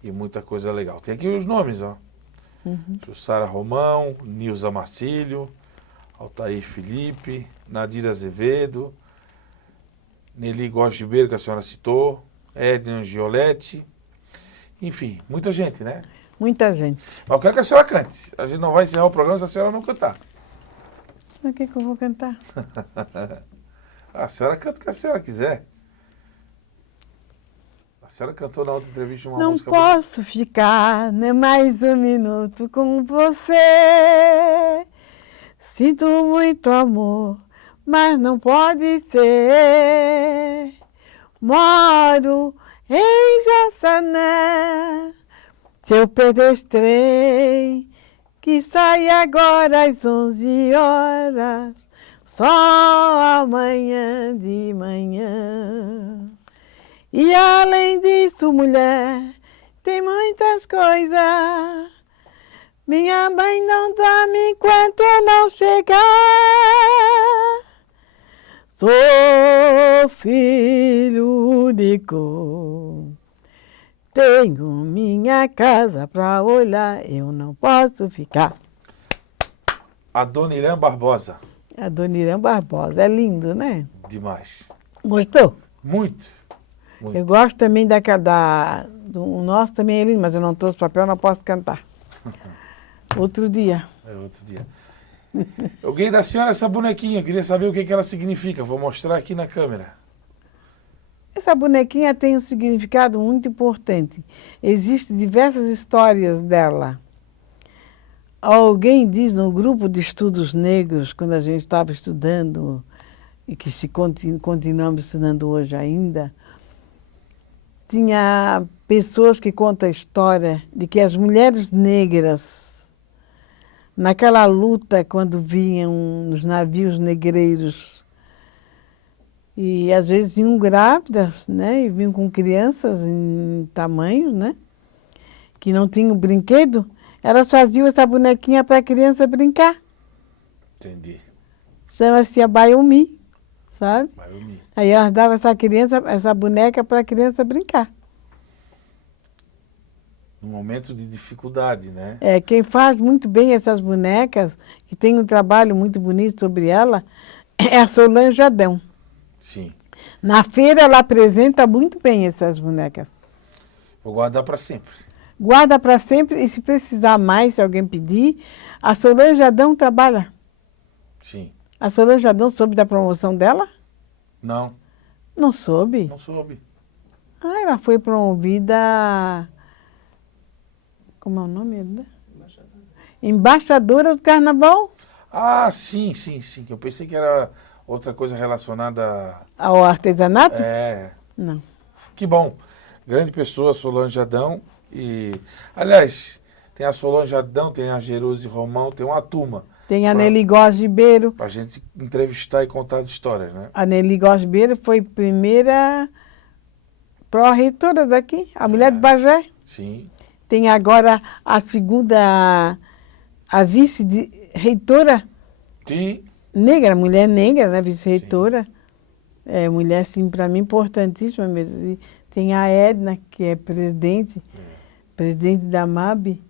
e muita coisa legal. Tem aqui os nomes, ó. Jussara Romão, Nilza Marcílio, Altair Felipe, Nadir Azevedo, Nelly Góes Ribeiro, que a senhora citou, Edna Giolete, enfim, muita gente, né? Muita gente. Mas eu quero que a senhora cante. A gente não vai encerrar o programa se a senhora não cantar. O que eu vou cantar? A senhora canta o que a senhora quiser. A senhora cantou na outra entrevista uma Não música bonita. posso ficar nem mais um minuto com você. Sinto muito amor, mas não pode ser. Moro em Jaçanã. Se eu perder esse trem, que sai agora às 11 horas, só amanhã de manhã. E além disso, mulher, tem muitas coisas. Minha mãe não dorme enquanto eu não chegar. Sou filho de cor. Tenho minha casa pra olhar, eu não posso ficar. A Dona Irã Barbosa. A Dona Irã Barbosa, é lindo, né? Demais. Gostou? Muito. Muito. Eu gosto também o nosso também é lindo, mas eu não trouxe papel, não posso cantar. Outro dia. É outro dia. Eu ganhei da senhora essa bonequinha, queria saber o que ela significa. Vou mostrar aqui na câmera. Essa bonequinha tem um significado muito importante. Existem diversas histórias dela. Alguém diz no grupo de estudos negros, quando a gente estava estudando, e que continuamos estudando hoje ainda, tinha pessoas que contam a história de que as mulheres negras, naquela luta quando vinham nos navios negreiros, e às vezes vinham grávidas, né? E vinham com crianças em tamanhos, né? Que não tinham brinquedo. Elas faziam essa bonequinha para a criança brincar. Entendi. Chama-se a Baiomi, sabe? Baiomi. Aí elas davam essa boneca para a criança brincar. Num momento de dificuldade, né? É, quem faz muito bem essas bonecas, que tem um trabalho muito bonito sobre ela, é a Solange Adão. Sim. Na feira ela apresenta muito bem essas bonecas. Vou guardar para sempre. Guarda para sempre e se precisar mais, se alguém pedir, a Solange Adão trabalha. Sim. A Solange Adão soube da promoção dela? Não, Não soube. não soube. Ah, ela foi promovida... Como é o nome? Embaixadora do Carnaval Ah, sim. Eu pensei que era outra coisa relacionada ao artesanato? É. Não. Que bom. Grande pessoa, Solange Adão. E, aliás, tem a Solange Adão, tem a Jeruse Romão, tem uma turma. Tem a Nelly Góes Ribeiro. Para a gente entrevistar e contar as histórias, né? A Nelly Góes Ribeiro foi primeira pró-reitora daqui, a mulher de Bagé. Sim. Tem agora a segunda, a vice-reitora Sim. negra, mulher negra, né, vice-reitora. É, mulher, assim, para mim, importantíssima mesmo. E tem a Edna, que é presidente da MAB.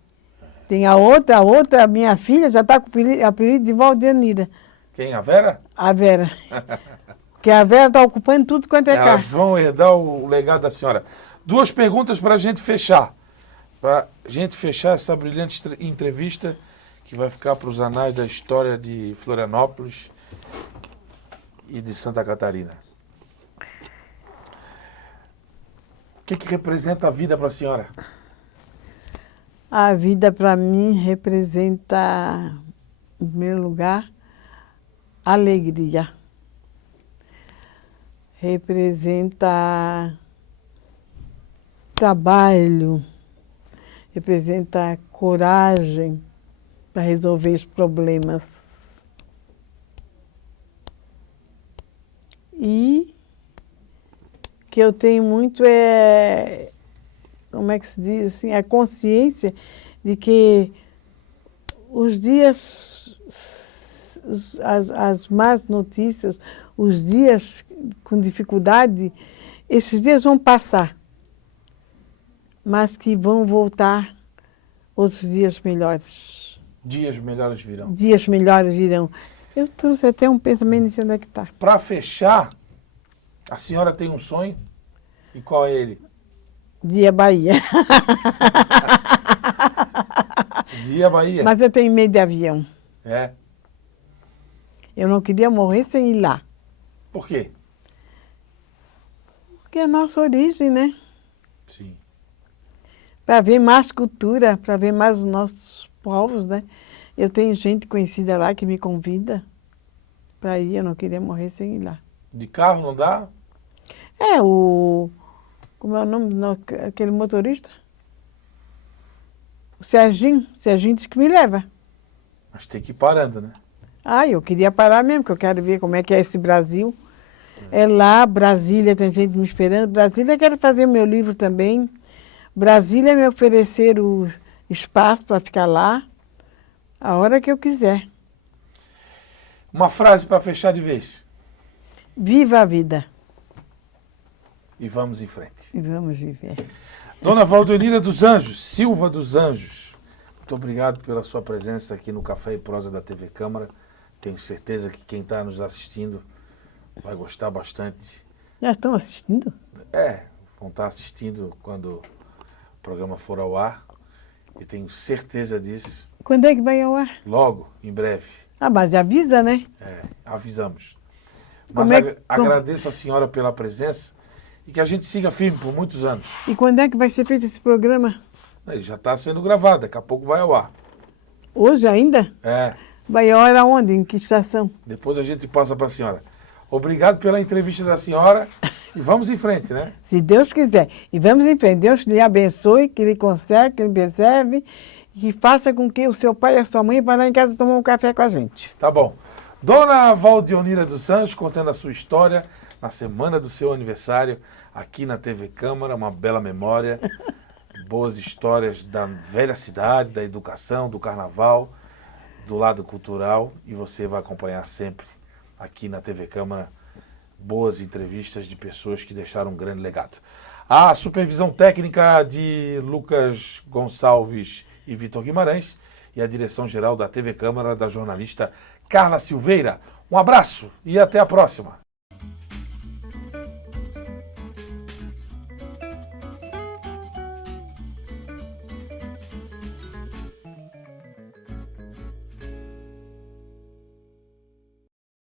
Tem a outra, minha filha, já está com o apelido de Valdianira. Quem? A Vera? A Vera. Porque a Vera está ocupando tudo quanto é Elas casa. vão herdar o legado da senhora. 2 perguntas para a gente fechar. Para a gente fechar essa brilhante entrevista que vai ficar para os anais da história de Florianópolis e de Santa Catarina. O que representa a vida para a senhora? A vida, para mim, representa, em primeiro lugar, alegria. Representa trabalho, representa coragem para resolver os problemas. E o que eu tenho muito é, como é que se diz assim, a consciência de que os dias, as más notícias, os dias com dificuldade, esses dias vão passar, mas que vão voltar outros dias melhores. Dias melhores virão. Dias melhores virão. Eu trouxe até um pensamento em onde é que está. Para fechar, a senhora tem um sonho? E qual é ele? Dia Bahia. Dia Bahia? Mas eu tenho medo de avião. É. Eu não queria morrer sem ir lá. Por quê? Porque é a nossa origem, né? Sim. Para ver mais cultura, para ver mais os nossos povos, né? Eu tenho gente conhecida lá que me convida para ir, eu não queria morrer sem ir lá. De carro não dá? É, como é o nome daquele motorista? O Serginho disse que me leva. Mas tem que ir parando, né? Ah, eu queria parar mesmo, porque eu quero ver como é que é esse Brasil. É lá, Brasília, tem gente me esperando. Brasília, quero fazer o meu livro também. Brasília me oferecer o espaço para ficar lá a hora que eu quiser. Uma frase para fechar de vez. Viva a vida. E vamos em frente. E vamos viver. Dona Valdenira dos Anjos, Silva dos Anjos, muito obrigado pela sua presença aqui no Café e Prosa da TV Câmara. Tenho certeza que quem está nos assistindo vai gostar bastante. Já estão assistindo? Vão estar assistindo quando o programa for ao ar. E tenho certeza disso. Quando é que vai ao ar? Logo, em breve. Ah, mas avisa, né? Avisamos. Mas agradeço a senhora pela presença e que a gente siga firme por muitos anos. E quando é que vai ser feito esse programa? Ele já está sendo gravado, daqui a pouco vai ao ar. Hoje ainda? Vai ao ar aonde? Em que estação? Depois a gente passa para a senhora. Obrigado pela entrevista da senhora e vamos em frente, né? Se Deus quiser. E vamos em frente. Deus lhe abençoe, que lhe concede, que lhe preserve e que faça com que o seu pai e a sua mãe vá lá em casa tomar um café com a gente. Tá bom. Dona Valdenira dos Anjos contando a sua história na semana do seu aniversário aqui na TV Câmara, uma bela memória, boas histórias da velha cidade, da educação, do carnaval, do lado cultural, e você vai acompanhar sempre aqui na TV Câmara boas entrevistas de pessoas que deixaram um grande legado. A supervisão técnica de Lucas Gonçalves e Vitor Guimarães e a direção geral da TV Câmara da jornalista Carla Silveira. Um abraço e até a próxima.